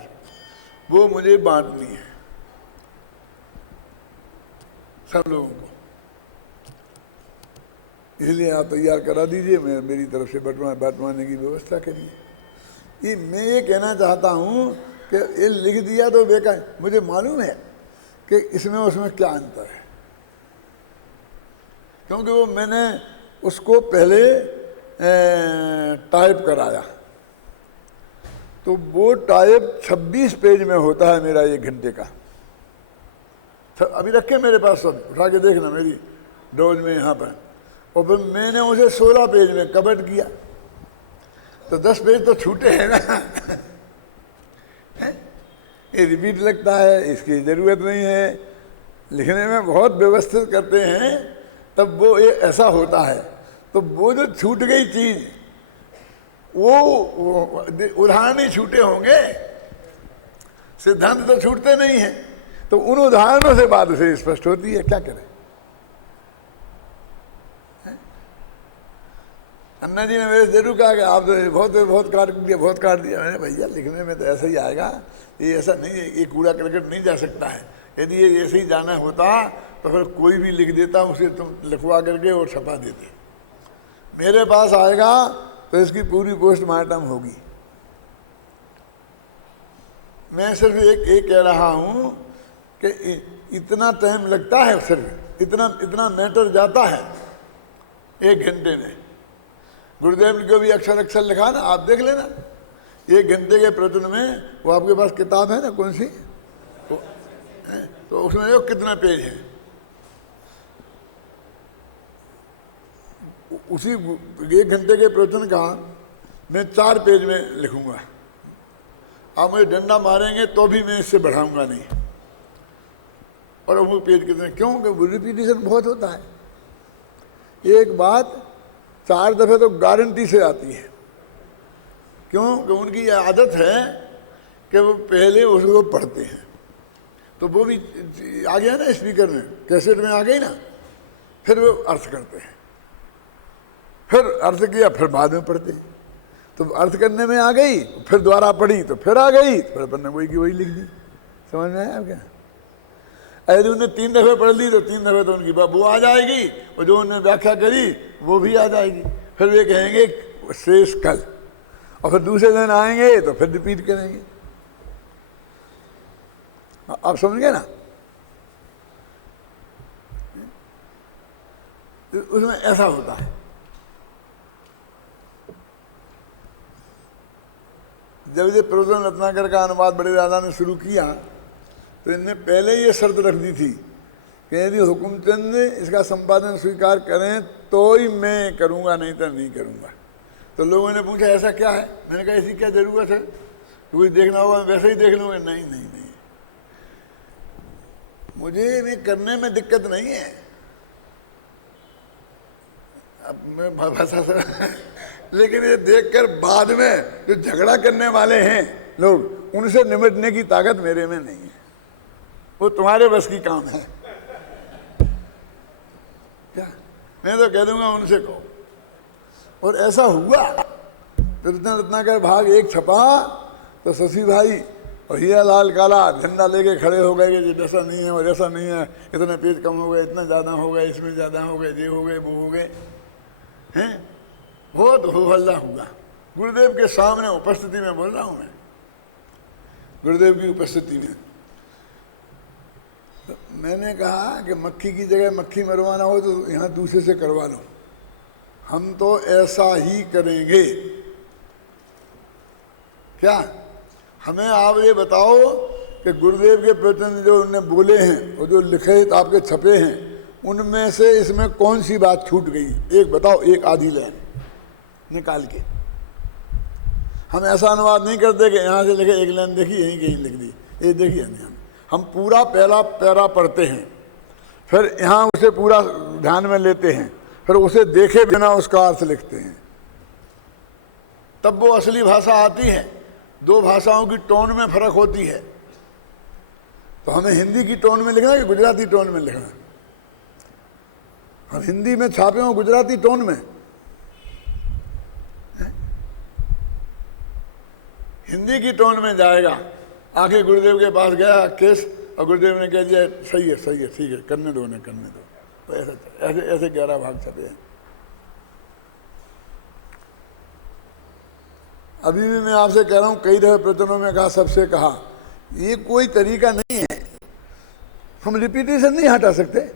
वो मुझे बांटनी है सब लोगों को। इसलिए आप तैयार करा दीजिए, मैं मेरी तरफ से बंटवाने की व्यवस्था करिए। ये मैं ये कहना चाहता हूँ कि ये लिख दिया तो बेकार, मुझे मालूम है कि इसमें उसमें क्या अंतर है, क्योंकि वो मैंने उसको पहले टाइप कराया, तो वो टाइप 26 पेज में होता है मेरा 1 घंटे का। अभी रखे मेरे पास, सब उठा के देखना मेरी डोज में यहाँ पर। और फिर मैंने उसे 16 पेज में कवर किया, तो 10 पेज तो छूटे हैं ना। ये रिपीट लगता है, इसकी ज़रूरत नहीं है, लिखने में बहुत व्यवस्थित करते हैं, तब वो ये ऐसा होता है। तो वो जो छूट गई चीज़ वो उदाहरण ही छूटे होंगे, सिद्धांत तो छूटते नहीं हैं। तो उन उदाहरणों से बात उसे स्पष्ट होती है, क्या करें। अन्ना जी ने मेरे से जरूर कहा कि आप तो बहुत काट दिया। मैंने भैया लिखने में तो ऐसा ही आएगा, ये ऐसा नहीं है, ये कूड़ा करकट नहीं जा सकता है। यदि ये ऐसे ही जाना होता तो फिर कोई भी लिख देता, उसे तुम लिखवा करके और छपा देते। मेरे पास आएगा तो इसकी पूरी पोस्टमार्टम होगी। मैं सिर्फ एक कह रहा हूं कि इतना टाइम लगता है, सिर्फ इतना मैटर जाता है 1 घंटे में। गुरुदेव ने को भी अक्षर लिखा ना, आप देख लेना 1 घंटे के प्रवचन में। वो आपके पास किताब है ना, कौन सी, तो उसमें देखो कितना पेज है। उसी 1 घंटे के प्रवचन का मैं 4 पेज में लिखूंगा। आप मुझे डंडा मारेंगे तो भी मैं इससे बढ़ाऊंगा नहीं। और वो पेज कितने, क्यों, रिपीटिशन बहुत होता है। एक बात 4 दफे तो गारंटी से आती है। क्यों कि उनकी ये आदत है कि वो पहले उसको पढ़ते हैं, तो वो भी आ गया ना स्पीकर में, कैसेट में आ गई ना, फिर वो अर्थ करते हैं, फिर अर्थ किया, फिर बाद में पढ़ते हैं। तो अर्थ करने में आ गई, फिर दोबारा पढ़ी तो फिर आ गई, फिर अपन ने वही की वही लिख दी। समझ में आया क्या। यदि उन्होंने 3 दफे पढ़ ली तो 3 दफे तो उनकी वो आ जाएगी, और जो उन्होंने व्याख्या करी वो भी आ जाएगी। फिर वे कहेंगे शेष कल, और फिर दूसरे दिन आएंगे तो फिर रिपीट करेंगे। आप समझ गए ना। उसमें ऐसा होता है। जब ये प्रवचन रत्नाकर का अनुवाद बड़े दादा ने शुरू किया तो इनने पहले ये शर्त रख दी थी कि यदि हुकुमचंद इसका संपादन स्वीकार करें तो ही मैं करूँगा, नहीं तो नहीं करूँगा। तो लोगों ने पूछा ऐसा क्या है। मैंने कहा ऐसी क्या ज़रूरत है, कोई देखना होगा वैसे ही देख लूँगा। नहीं नहीं नहीं, मुझे भी करने में दिक्कत नहीं है। अब मैं भाषा से लेकिन ये देखकर बाद में जो झगड़ा करने वाले हैं लोग, उनसे निपटने की ताकत मेरे में नहीं है। वो तुम्हारे बस की काम है क्या। मैं तो कह दूंगा उनसे कहो। और ऐसा हुआ। रत्नाकर भाग 1 छपा तो शशि भाई और हीरालाल काला झंडा लेके खड़े हो गए कि जैसा नहीं है और ऐसा नहीं है, इतने पेज कम हो गए, इतना ज़्यादा हो गए, इसमें ज़्यादा हो गए, ये हो गए, वो हो गए हैं। बहुत हो हल्ला हुआ गुरुदेव के सामने, उपस्थिति में बोल रहा हूँ मैं, गुरुदेव की उपस्थिति में। तो मैंने कहा कि मक्खी की जगह मक्खी मरवाना हो तो यहाँ दूसरे से करवा लो, हम तो ऐसा ही करेंगे। क्या हमें आप ये बताओ कि गुरुदेव के प्रवचन जो उन्होंने बोले हैं और जो लिखे आपके छपे हैं, उनमें से इसमें कौन सी बात छूट गई, एक बताओ, एक आधी लाइन निकाल के। हम ऐसा अनुवाद नहीं करते कि यहाँ से लिखे 1 लाइन देखी यहीं कहीं लिख दी, ये देखिए नहीं। हम पूरा पहला पैरा पढ़ते हैं, फिर यहाँ उसे पूरा ध्यान में लेते हैं, फिर उसे देखे बिना उसका अर्थ लिखते हैं, तब वो असली भाषा आती है। 2 भाषाओं की टोन में फर्क होती है। तो हमें हिंदी की टोन में लिखना है कि गुजराती टोन में लिखना है। हम हिंदी में छापे हो गुजराती टोन में, हिंदी की टोन में जाएगा। आखिर गुरुदेव के पास गया केस और गुरुदेव ने कह दिया सही है सही है, ठीक है, करने दो, उन्हें करने दो। तो ऐसे ऐसे 11 भाग छपे हैं। अभी भी मैं आपसे कह रहा हूँ, कई दफे प्रवचनों में कहा, सबसे कहा, ये कोई तरीका नहीं है। हम रिपीटेशन नहीं हटा सकते।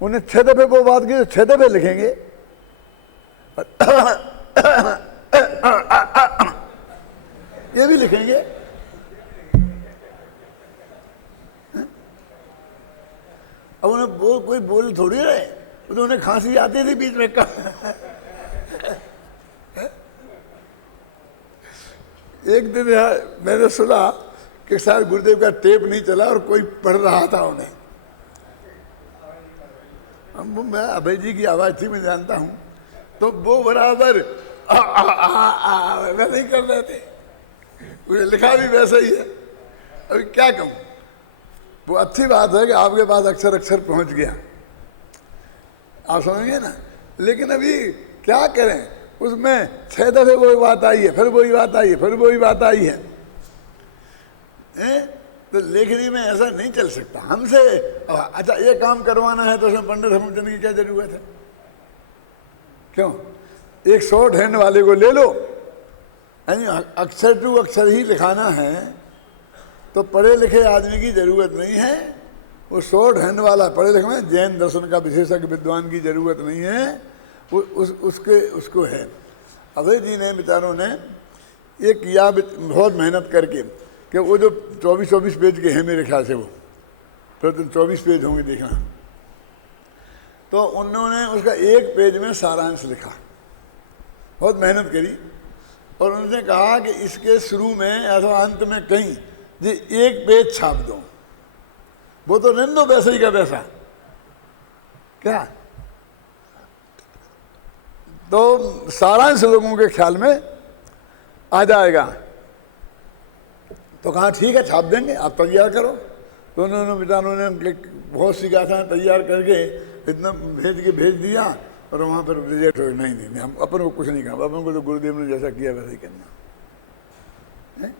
उन्हें 6 दफे वो बात की तो 6 दफे लिखेंगे। ये भी लिखेंगे। अब उन्हें कोई बोल थोड़ी रहे, तो उन्हें खांसी आती थी बीच में। एक दिन मैंने सुना कि शायद गुरुदेव का टेप नहीं चला और कोई पढ़ रहा था उन्हें। मैं अभय जी की आवाज़ थी, मैं जानता हूँ। तो वो बराबर वैसे ही कर रहे थे, मुझे लिखा भी वैसा ही है। अभी क्या कहूँ, वो अच्छी बात है कि आपके पास अक्षर अक्षर पहुंच गया, आप समझेंगे ना। लेकिन अभी क्या करें, उसमें 6 दफे वही बात आई है, फिर वही बात आई है, फिर वही बात आई है, तो लेखनी में ऐसा नहीं चल सकता हमसे। अच्छा ये काम करवाना है तो उसमें पंडित हेमचंद की क्या जरूरत है? क्यों? एक शॉर्ट हैंड वाले को ले लो, यानी अक्षर टू अक्षर ही लिखाना है तो पढ़े लिखे आदमी की जरूरत नहीं है। वो शॉर्ट हैंड वाला पढ़े लिखे में जैन दर्शन का विशेषज्ञ विद्वान की जरूरत नहीं है, उसको है। अभय जी ने बेचारों ने ये किया बहुत मेहनत करके कि वो जो 24 पेज के हैं मेरे ख्याल से, वो फिर तो 24 पेज होंगे देखना, तो उन्होंने उसका 1 पेज में सारांश लिखा, बहुत मेहनत करी। और उन्होंने कहा कि इसके शुरू में ऐसा अंत में कहीं जी 1 पेज छाप दो, वो तो रहने दो वैसे ही का वैसा, क्या तो सारांश लोगों के ख्याल में आ जाएगा। तो कहा ठीक है छाप देंगे, आप तैयार करो। तो उन्होंने बेचारों ने बहुत सी गाथाएं तैयार करके इतना भेज दिया, और वहाँ पर रिजेक्ट हो। नहीं, हम अपन को कुछ नहीं कहा, अपन को तो गुरुदेव ने जैसा किया वैसा ही करना है?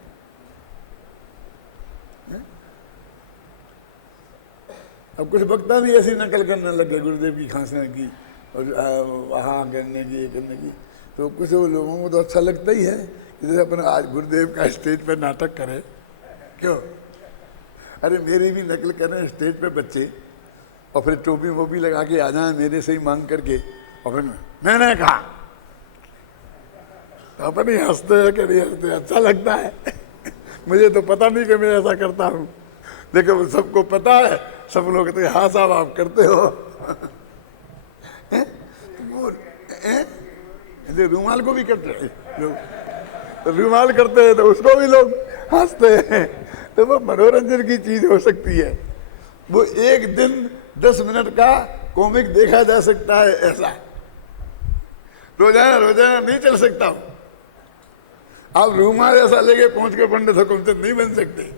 अब कुछ वक्ता भी ऐसी नकल करने लगे गुरुदेव की खांसने की और हाँ करने की, ये करने की, तो कुछ लोगों को तो अच्छा लगता ही है। जैसे अपन आज गुरुदेव का स्टेज पर नाटक करें, क्यों? अरे मेरी भी नकल करें स्टेज पे बच्चे, और फिर टोपी वोपी लगा के आ जाए मेरे से ही मांग करके, और फिर मैंने कहा, तो अपन ही हंसते हैं कि नहीं हंसते, अच्छा लगता है। मुझे तो पता नहीं कि मैं ऐसा करता हूँ, लेकिन सबको पता है, सब लोग कहते हैं हाँ साहब आप करते हो। रुमाल को भी करते हैं लोग, तो रुमाल करते हैं तो उसको भी लोग हंसते हैं। तो वो मनोरंजन की चीज हो सकती है, वो 1 दिन 10 मिनट का कॉमिक देखा जा सकता है, ऐसा रोजाना नहीं चल सकता हूं। आप रुमाल ऐसा लेके पहुंच के पंडित हुकुमचंद नहीं बन सकते।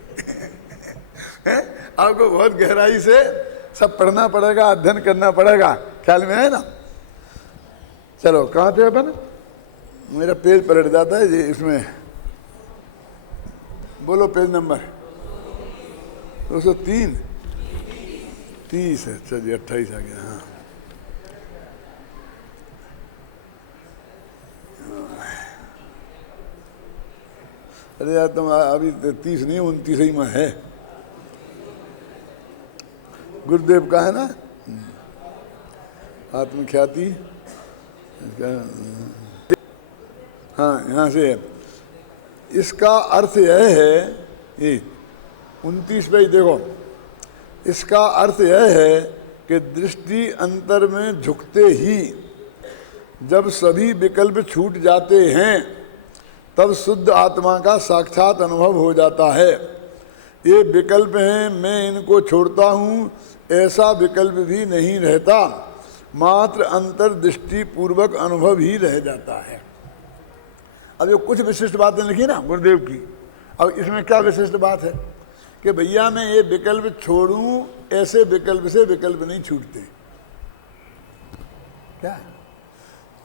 आपको बहुत गहराई से सब पढ़ना पड़ेगा, अध्ययन करना पड़ेगा, ख्याल में है ना। चलो कहाँ थे अपन? मेरा पेज पलट जाता है जी इसमें, बोलो पेज नंबर 203 30 है। अच्छा जी 28 आ गया। हाँ अरे यार तुम अभी 30 नहीं 29 ही में है, गुरुदेव का है ना आत्मख्याति। हाँ यहाँ से है। इसका अर्थ यह है, ये 29 पे ही देखो, इसका अर्थ यह है कि दृष्टि अंतर में झुकते ही जब सभी विकल्प छूट जाते हैं तब शुद्ध आत्मा का साक्षात अनुभव हो जाता है। ये विकल्प हैं, मैं इनको छोड़ता हूँ, ऐसा विकल्प भी नहीं रहता, मात्र अंतर्दृष्टि पूर्वक अनुभव ही रह जाता है। अब ये कुछ विशिष्ट बातें लिखी ना गुरुदेव की, अब इसमें क्या विशिष्ट बात है कि भैया मैं ये विकल्प छोड़ूं, ऐसे विकल्प से विकल्प नहीं छूटते। क्या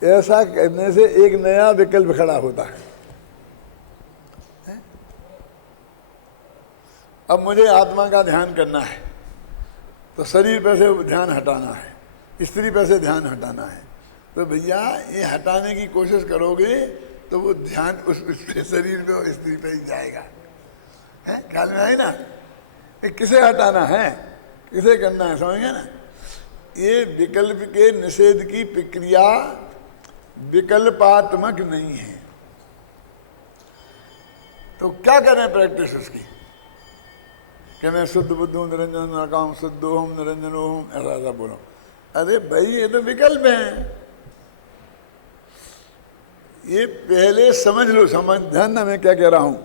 ऐसा करने से एक नया विकल्प खड़ा होता है। अब मुझे आत्मा का ध्यान करना है तो शरीर पर से ध्यान हटाना है, स्त्री पर से ध्यान हटाना है, तो भैया ये हटाने की कोशिश करोगे तो वो ध्यान उस शरीर पे और स्त्री पे ही जाएगा। है ख्याल में आए ना? ये किसे हटाना है, किसे करना है, समझ ना? ये विकल्प के निषेध की प्रक्रिया विकल्पात्मक नहीं है। तो क्या करें प्रैक्टिस उसकी कि मैं शुद्ध बुद्ध हूँ, निरंजन नाकाम शुद्ध हूँ, निरंजन हूँ, ऐसा ऐसा बोलो। अरे भाई ये तो विकल्प है, ये पहले समझ लो। समझ ध्यान ना मैं क्या कह रहा हूँ,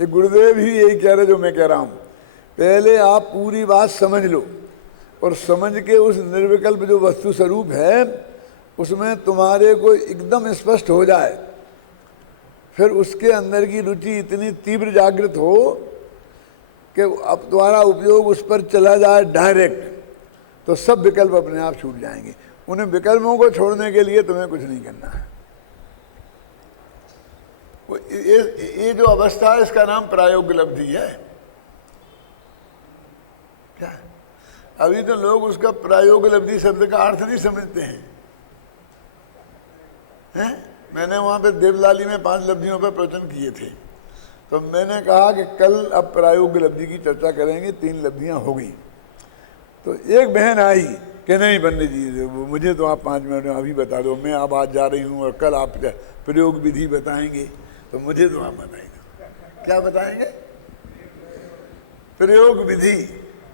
ये गुरुदेव ही यही कह रहे जो मैं कह रहा हूँ। पहले आप पूरी बात समझ लो और समझ के उस निर्विकल्प जो वस्तु स्वरूप है उसमें तुम्हारे को एकदम स्पष्ट हो जाए फिर उसके अंदर की रुचि इतनी तीव्र जागृत हो कि अब तुम्हारा उपयोग उस पर चला जाए डायरेक्ट, तो सब विकल्प अपने आप छूट जाएंगे। उन्हें विकल्पों को छोड़ने के लिए तुम्हें कुछ नहीं करना है। ये जो अवस्था है इसका नाम प्रायोगिक लब्धि है। क्या अभी तो लोग उसका प्रायोगिक लब्धि शब्द का अर्थ नहीं समझते हैं। मैंने वहां पे देवलाली में 5 लब्धियों पर प्रवचन किए थे, तो मैंने कहा कि कल अब प्रायोगिक लब्धि की चर्चा करेंगे। 3 लब्धियां हो गई। तो एक बहन आई कि नहीं पंडित जी, मुझे तो आप 5 मिनट में अभी बता दो, मैं अब आज जा रही हूँ और कल आप प्रयोग विधि बताएंगे, तो मुझे तो आप बताएंगे। क्या बताएंगे? प्रयोग विधि।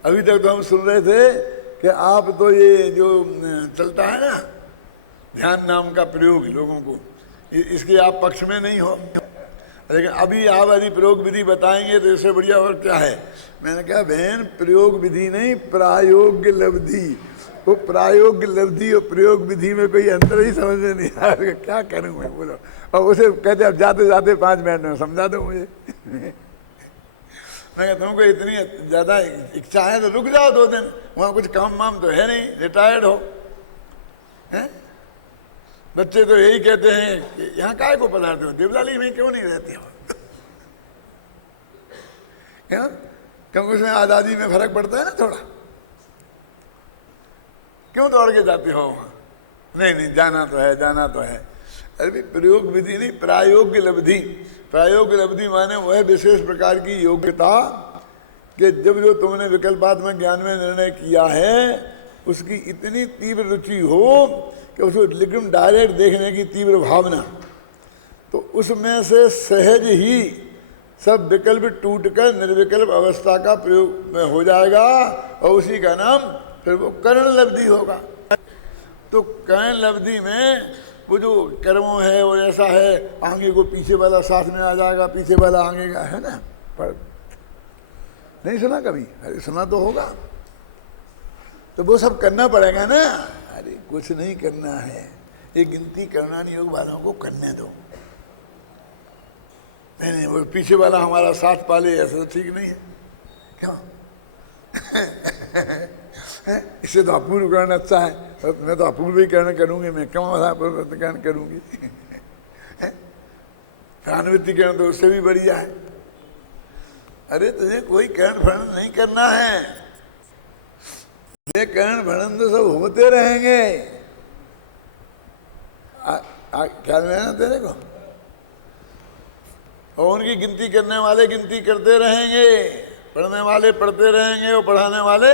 अभी तक तो हम सुन रहे थे कि आप तो ये जो चलता है ना ध्यान नाम का प्रयोग लोगों को, इसके आप पक्ष में नहीं हो, लेकिन अभी आप यदि प्रयोग विधि बताएंगे तो इससे बढ़िया और क्या है। मैंने कहा बहन, प्रयोग विधि नहीं, प्रायोगिक लब्धि। वो प्रायोगिक लब्धि और प्रयोग विधि में कोई अंतर ही समझ में नहीं आ रहा। क्या करूं मैं, बोलो। और उसे कहते अब जाते जाते 5 मिनट में समझा दो मुझे। मैं कहता तुमको इतनी ज्यादा इच्छा है तो रुक जाओ 2 दिन, वहां कुछ काम वाम तो है नहीं, रिटायर्ड हो। बच्चे तो यही कहते हैं कि यहाँ काय को पधारते हो, देवलाली में क्यों नहीं रहते हो? क्या? क्योंकि उसमें आज़ादी में फर्क पड़ता है ना थोड़ा। क्यों दौड़ के जाते हो वहाँ? नहीं जाना तो है, जाना तो है। अरे प्रयोग विधि नहीं, प्रायोगिक लब्धि। प्रायोगिक लब्धि माने वह विशेष प्रकार की योग्यता कि जब जो तुमने विकल्पात्मक ज्ञान में निर्णय किया है उसकी इतनी तीव्र रुचि हो कि उसको लेकिन डायरेक्ट देखने की तीव्र भावना, तो उसमें से सहज ही सब विकल्प टूटकर निर्विकल्प अवस्था का प्रयोग में हो जाएगा और उसी का नाम फिर वो कर्ण लब्धि होगा। तो कर्ण लब्धि में वो जो कर्मों है वो ऐसा है, आगे को पीछे वाला साथ में आ जाएगा, पीछे वाला आगे का है ना। पर नहीं सुना कभी? अरे सुना तो होगा। तो वो सब करना पड़ेगा ना। अरे कुछ नहीं करना है, ये गिनती करना नहीं योग वालों को करने दो। नहीं वो पीछे वाला हमारा साथ पाले, ऐसा तो ठीक नहीं है। क्यों? इससे तो अपूर्व करण अच्छा है, मैं तो अपूर्व ही करण करूंगी, मैं क्यों अपूर्व करण करूंगी? अनुवृत्तिकरण तो उससे भी बढ़िया है। अरे तुझे कोई कर्ण भरण नहीं करना है, ये कर्ण भरण तो सब होते रहेंगे। ख्याल में है ना तेरे को? और उनकी गिनती करने वाले गिनती करते रहेंगे, पढ़ने वाले पढ़ते रहेंगे और पढ़ाने वाले,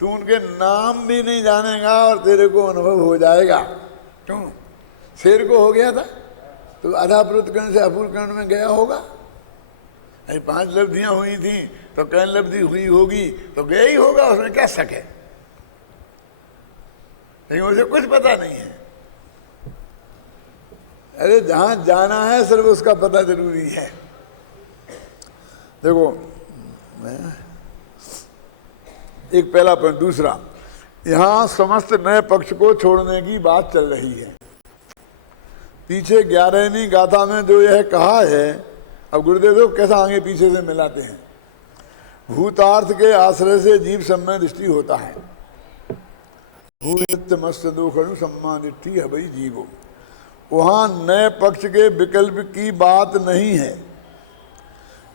तू उनके नाम भी नहीं जानेगा और तेरे को अनुभव हो जाएगा। क्यों? शेर को हो गया था तो आधा प्रोत्कर्ण से अपूर्व कर्ण में गया होगा। 5 लब्धियां हुई थी तो कर्ण लब्धि हुई होगी तो गया ही होगा, उसमें क्या शक है। लेकिन उसे कुछ पता नहीं है। अरे जहां जाना है सिर्फ उसका पता जरूरी है। देखो मैं एक पहला पॉइंट। दूसरा, यहां समस्त नए पक्ष को छोड़ने की बात चल रही है। पीछे 11वीं गाथा में जो यह कहा है, अब गुरुदेव देखो कैसा आगे पीछे से मिलाते हैं। भूतार्थ के आश्रय से जीव सम्य दृष्टि होता है। भूत मस्त दोखणु सम्मा दृष्टि है भाई जीवो। वहां नए पक्ष के विकल्प की बात नहीं है।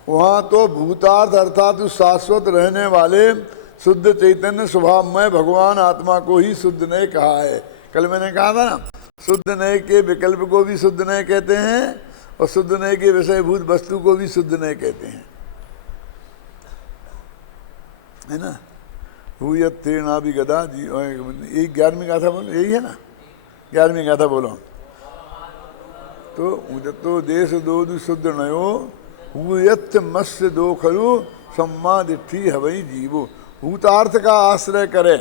वहां तो भूतार्थ अर्थात शाश्वत रहने वाले शुद्ध चैतन्य स्वभावमय भगवान आत्मा को ही शुद्ध नय कहा है। कल मैंने कहा था ना, शुद्ध नय के विकल्प को भी शुद्ध नय कहते हैं और शुद्ध नय के विषयभूत वस्तु को भी शुद्ध नय कहते हैं, है ना। भूयत तीर्णा भी गदा जी, यही 11वीं गाथा बोलो, यही है ना 11वीं गाथा बोलो। तो देश दो शुद्ध नयो भूयत मत्स्य दो खरु सम्मा दिट्ठी हवई जीवो। भूतार्थ का आश्रय करे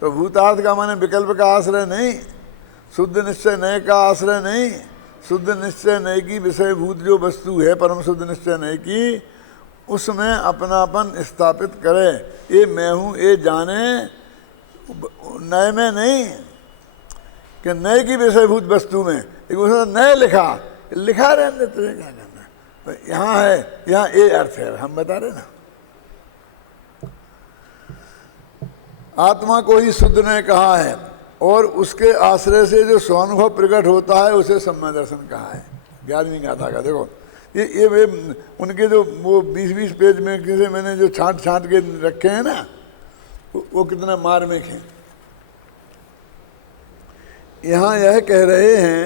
तो भूतार्थ का माने विकल्प का आश्रय नहीं, शुद्ध निश्चय नय का आश्रय नहीं। शुद्ध निश्चय नय की विषयभूत जो वस्तु है, परम शुद्ध निश्चय नय की, उसमें अपनापन स्थापित करे। ये मैं हूँ ये जाने, नय में नहीं कि नय की विषयभूत वस्तु में। लेकिन उसने नय लिखा लिखा रहने तुझे क्या करना। तो यहाँ है, यहाँ ये अर्थ है, हम बता रहे ना। आत्मा को ही शुद्ध ने कहा है और उसके आश्रय से जो स्वानुभव प्रकट होता है उसे सम्य दर्शन कहा है। 11वीं गाथा का देखो, ये वे उनके जो वो 20-20 पेज में किसी मैंने जो छांट के रखे हैं ना, वो कितना मार्मिक है। यहाँ यह कह रहे हैं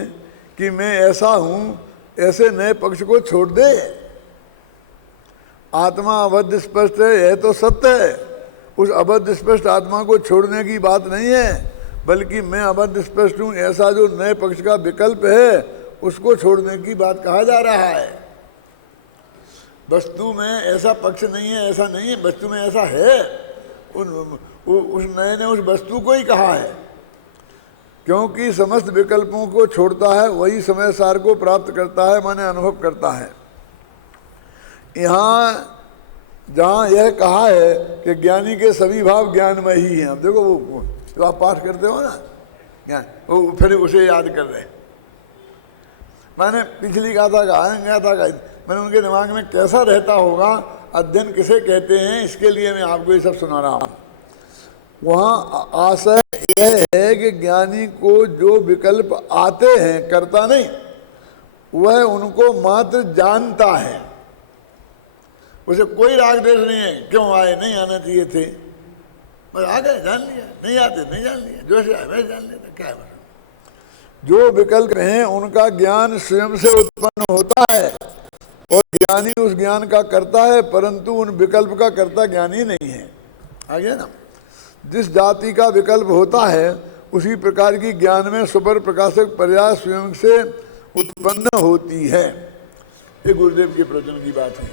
कि मैं ऐसा हूँ, ऐसे नए पक्ष को छोड़ दे। आत्मा अबद्ध स्पष्ट है, यह तो सत्य है। उस अबद्ध स्पष्ट आत्मा को छोड़ने की बात नहीं है, बल्कि मैं अबद्ध स्पष्ट हूँ ऐसा जो नए पक्ष का विकल्प है उसको छोड़ने की बात कहा जा रहा है। वस्तु में ऐसा पक्ष नहीं है, ऐसा नहीं है, वस्तु में ऐसा है। उस नए ने उस वस्तु को ही कहा है, क्योंकि समस्त विकल्पों को छोड़ता है वही समय सार को प्राप्त करता है, माने अनुभव करता है। यहाँ जहाँ यह कहा है कि ज्ञानी के सभी भाव ज्ञानमय ही हैं, अब देखो वो तो आप पाठ करते हो ना ज्ञान, वो फिर उसे याद कर रहे हैं। मैंने पिछली गाथा का मैंने उनके दिमाग में कैसा रहता होगा, अध्ययन किसे कहते हैं, इसके लिए मैं आपको ये सब सुना रहा हूँ। वहाँ आशय यह है कि ज्ञानी को जो विकल्प आते हैं, करता नहीं, वह उनको मात्र जानता है। उसे कोई राग देश नहीं है, क्यों आए, नहीं आना चाहिए थे, बस आ गए, जान लिया, नहीं आते नहीं जान लिया, जो से आए वैसे जान लेते, क्या है। जो विकल्प हैं उनका ज्ञान स्वयं से उत्पन्न होता है और ज्ञानी उस ज्ञान का करता है, परंतु उन विकल्प का कर्ता ज्ञानी नहीं है। आ गया ना। जिस जाति का विकल्प होता है उसी प्रकार की ज्ञान में सुपर प्रकाशक पर्याय स्वयं से उत्पन्न होती है। ये गुरुदेव के प्रवचन की बात है।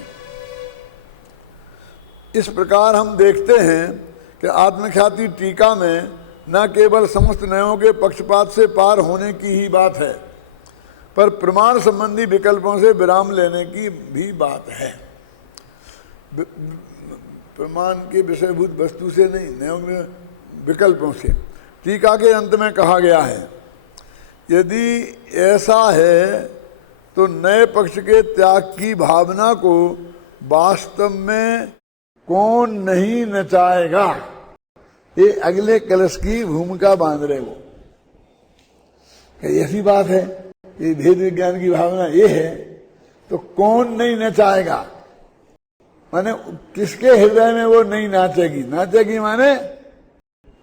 इस प्रकार हम देखते हैं कि आत्मख्याति टीका में न केवल समस्त नयों के पक्षपात से पार होने की ही बात है, पर प्रमाण संबंधी विकल्पों से विराम लेने की भी बात है। प्रमाण के विषयभूत वस्तु से नहीं, नयों में विकल्पों से। टीका के अंत में कहा गया है, यदि ऐसा है तो नए पक्ष के त्याग की भावना को वास्तव में कौन नहीं नचाएगा। ये अगले कलश की भूमिका बांध रहे वो, ऐसी बात है, ये भेद विज्ञान की भावना ये है, तो कौन नहीं नचाएगा, माने किसके हृदय में वो नहीं नाचेगी। नाचेगी माने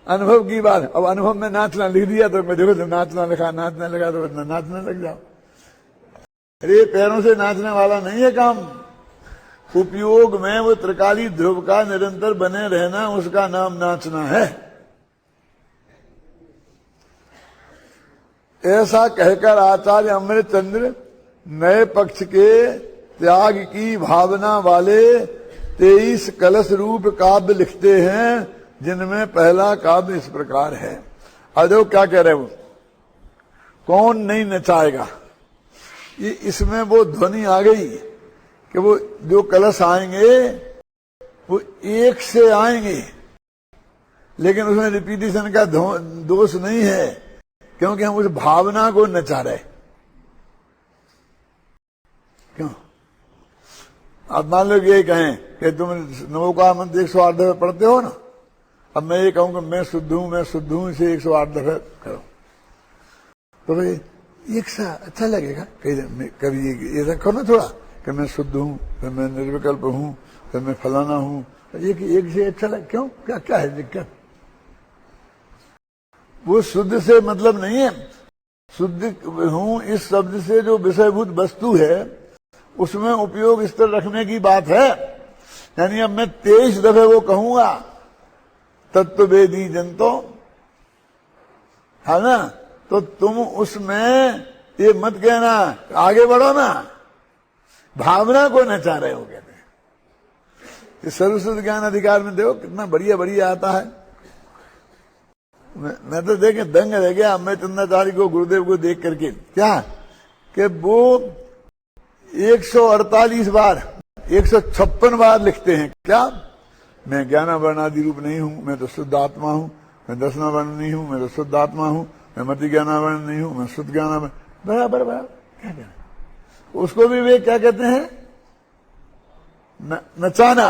अनुभव की बात। अब अनुभव में नाचना लिख दिया तो मैं देखो, तो नाचना लिखा, नाचने लगा तो नाचने लग जाओ। अरे पैरों से नाचने वाला नहीं है काम। उपयोग में वो त्रिकाली ध्रुव का निरंतर बने रहना, उसका नाम नाचना है। ऐसा कहकर आचार्य अमृतचंद्र नए पक्ष के त्याग की भावना वाले 23 कलश रूप काव्य लिखते हैं, जिनमें पहला काव्य इस प्रकार है। अजो क्या कह रहे हो, कौन नहीं नचाएगा। ये इसमें वो ध्वनि आ गई कि वो जो कलश आएंगे वो एक से आएंगे, लेकिन उसमें रिपीटिशन का दोष नहीं है, क्योंकि हम उस भावना को नचा रहे। क्यों? आप मान लो ये कहें कि तुम नवोकार मंत्र 108 दफे पढ़ते हो ना, अब मैं ये कहूं कि मैं शुद्ध हूं, इसे 108 दफे करो, तो भाई एक सा अच्छा लगेगा। कभी ये रखो ना थोड़ा कि मैं शुद्ध हूं, फिर मैं निर्विकल्प हूं, फिर मैं फलाना हूं, एक से अच्छा लगे। क्यों, क्या है दिक्कत। वो शुद्ध से मतलब नहीं है। शुद्ध हूं इस शब्द से जो विषयभूत वस्तु है उसमें उपयोग इस तरह रखने की बात है। यानी अब मैं 23 दफे वो कहूंगा तत्ववेदी जनतो, है ना, तो तुम उसमें ये मत कहना, आगे बढ़ो ना, भावना को नचा रहे हो। कहते हैं इस सर्वश्रुत ज्ञान अधिकार में देखो कितना बढ़िया बढ़िया आता है। मैं तो देखे दंग रह गया अम्बे चंद्राचार्य को, गुरुदेव को देख करके, क्या कि वो 148 बार 156 बार लिखते हैं। क्या मैं ज्ञानावरणादि रूप नहीं हूं, मैं तो शुद्ध आत्मा हूं। मैं दसनावर्ण नहीं हूं, मैं तो शुद्ध आत्मा हूं। मैं मति ज्ञानावरण नहीं हूं, मैं शुद्ध ज्ञानावरण। बराबर क्या कहना। उसको भी वे क्या कहते हैं, नचाना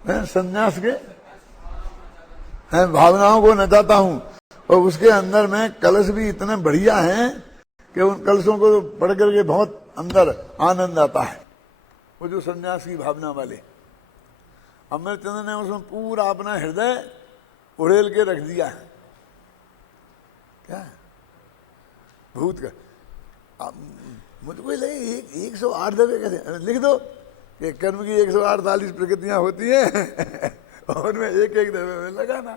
है, संन्यास के है, भावनाओं को नचाता हूं। और उसके अंदर में कलश भी इतने बढ़िया हैं कि उन कलशों को पढ़ करके बहुत अंदर आनंद आता है। वो जो संन्यास की भावना वाले, अमृतचंद्र ने उसमें पूरा अपना हृदय उड़ेल के रख दिया है। क्या भूत का मुझको लगे 108 दफे कैसे लिख दो कि कर्म की 148 प्रकृतियां होती हैं और मैं एक दफे में लगाना।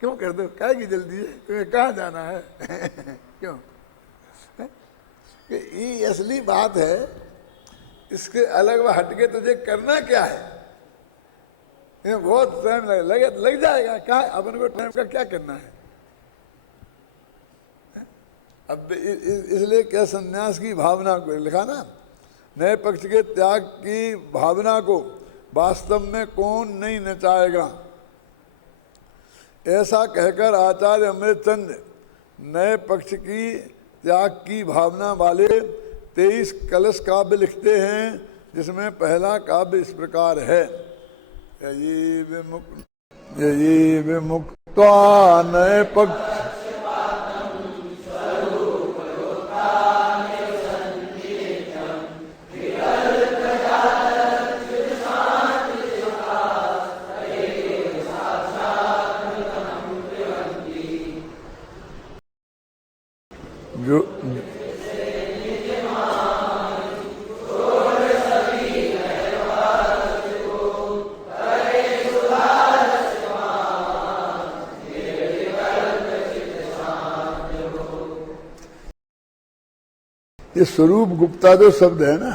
क्यों कर दो, क्या की जल्दी है, तुम्हें कहाँ जाना है क्यों? ये असली बात है, इसके अलग व हटके तुझे करना क्या है? बहुत टाइम लग जाएगा, क्या अपन को टाइम का क्या करना है? अब इसलिए क्या संन्यास की भावना को लिखा ना, नए पक्ष के त्याग की भावना को वास्तव में कौन नहीं नचाएगा। ऐसा कहकर आचार्य अमृतचंद नए पक्ष की त्याग की भावना वाले 23 कलश काव्य लिखते हैं, जिसमें पहला काव्य इस प्रकार है। यही विमुक्त्वा नए पक्ष जो ये स्वरूप गुप्ता जो शब्द है ना,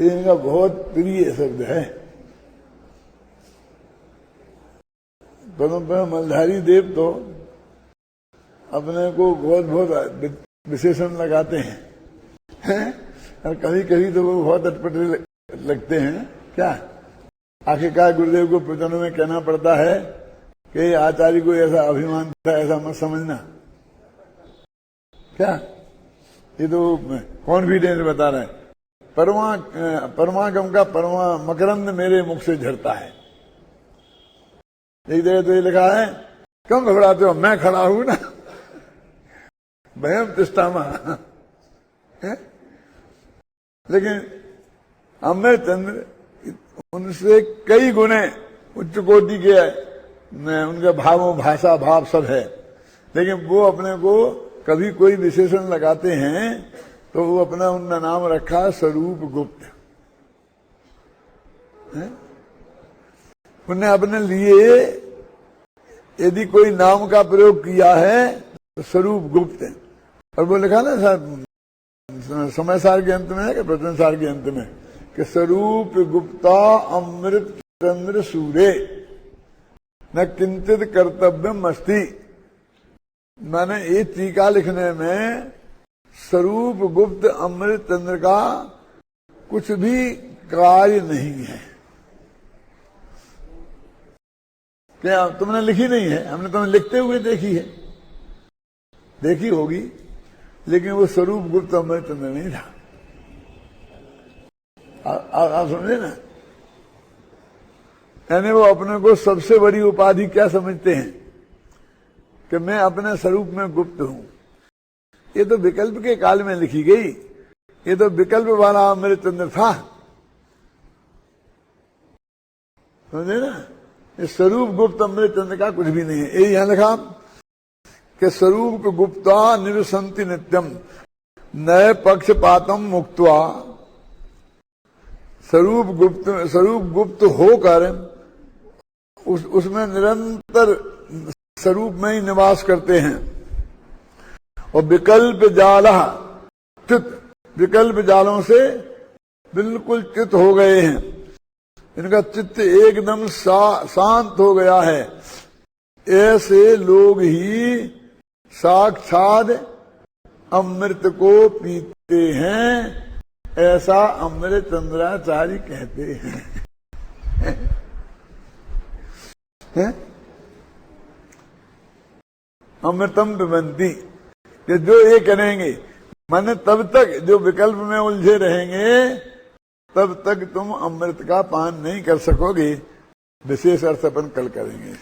ये इनका बहुत प्रिय शब्द है। परम मलधारी देव तो अपने को बहुत विशेषण लगाते हैं और कभी कभी तो वो बहुत अटपटे लगते हैं। क्या आखिरकार गुरुदेव को प्रवचनों में कहना पड़ता है कि आचार्य को ऐसा अभिमान था, ऐसा मत समझना। क्या ये तो कॉन्फिडेंस बता रहे हैं। परमागम का परमा मकरंद मेरे मुख से झरता है। एक जगह तो ये लिखा है, क्यों घबराते हो, मैं खड़ा हूं ना, भयम तिष्ठामा। लेकिन अमृतचंद्र उनसे कई गुणे उच्च कोटि के उनका भावों भाषा भाव सब है, लेकिन वो अपने को कभी कोई विशेषण लगाते हैं तो वो अपना उनका नाम रखा स्वरूप गुप्त। उन्हें अपने लिए यदि कोई नाम का प्रयोग किया है तो स्वरूप गुप्त है। और वो लिखा ना समय सार के अंत में है कि प्रवचन सार के अंत में कि स्वरूप गुप्ता अमृत चंद्र सूर्य न किंचित कर्तव्यम अस्ति। मैंने ये टीका लिखने में स्वरूप गुप्त अमृत चंद्र का कुछ भी कार्य नहीं है। क्या तुमने लिखी नहीं है? हमने तुम्हें लिखते हुए देखी है, देखी होगी, लेकिन वो स्वरूप गुप्त अमृत चंद्र नहीं था। आप समझे ना? यानी वो अपने को सबसे बड़ी उपाधि क्या समझते हैं कि मैं अपने स्वरूप में गुप्त हूं। ये तो विकल्प के काल में लिखी गई, ये तो विकल्प वाला अमृत चंद्र था, समझे ना? ये स्वरूप गुप्त अमृत चंद्र का कुछ भी नहीं है। ये यहां लिखा कि स्वरूप गुप्ता निवसंति नित्यम नए पक्षपातम मुक्त्वा। स्वरूप गुप्त होकर उसमें निरंतर स्वरूप में ही निवास करते हैं। और विकल्प जाल चित, विकल्प जालों से बिल्कुल चित हो गए हैं। इनका चित्त एकदम शांत हो गया है। ऐसे लोग ही साक्षात अमृत को पीते हैं, ऐसा अमृत चंद्राचार्य कहते हैं। अमृतम पिबंती, कि जो ये करेंगे माने तब तक जो विकल्प में उलझे रहेंगे तब तक तुम अमृत का पान नहीं कर सकोगे। विशेष अर्थ अपन कल करेंगे।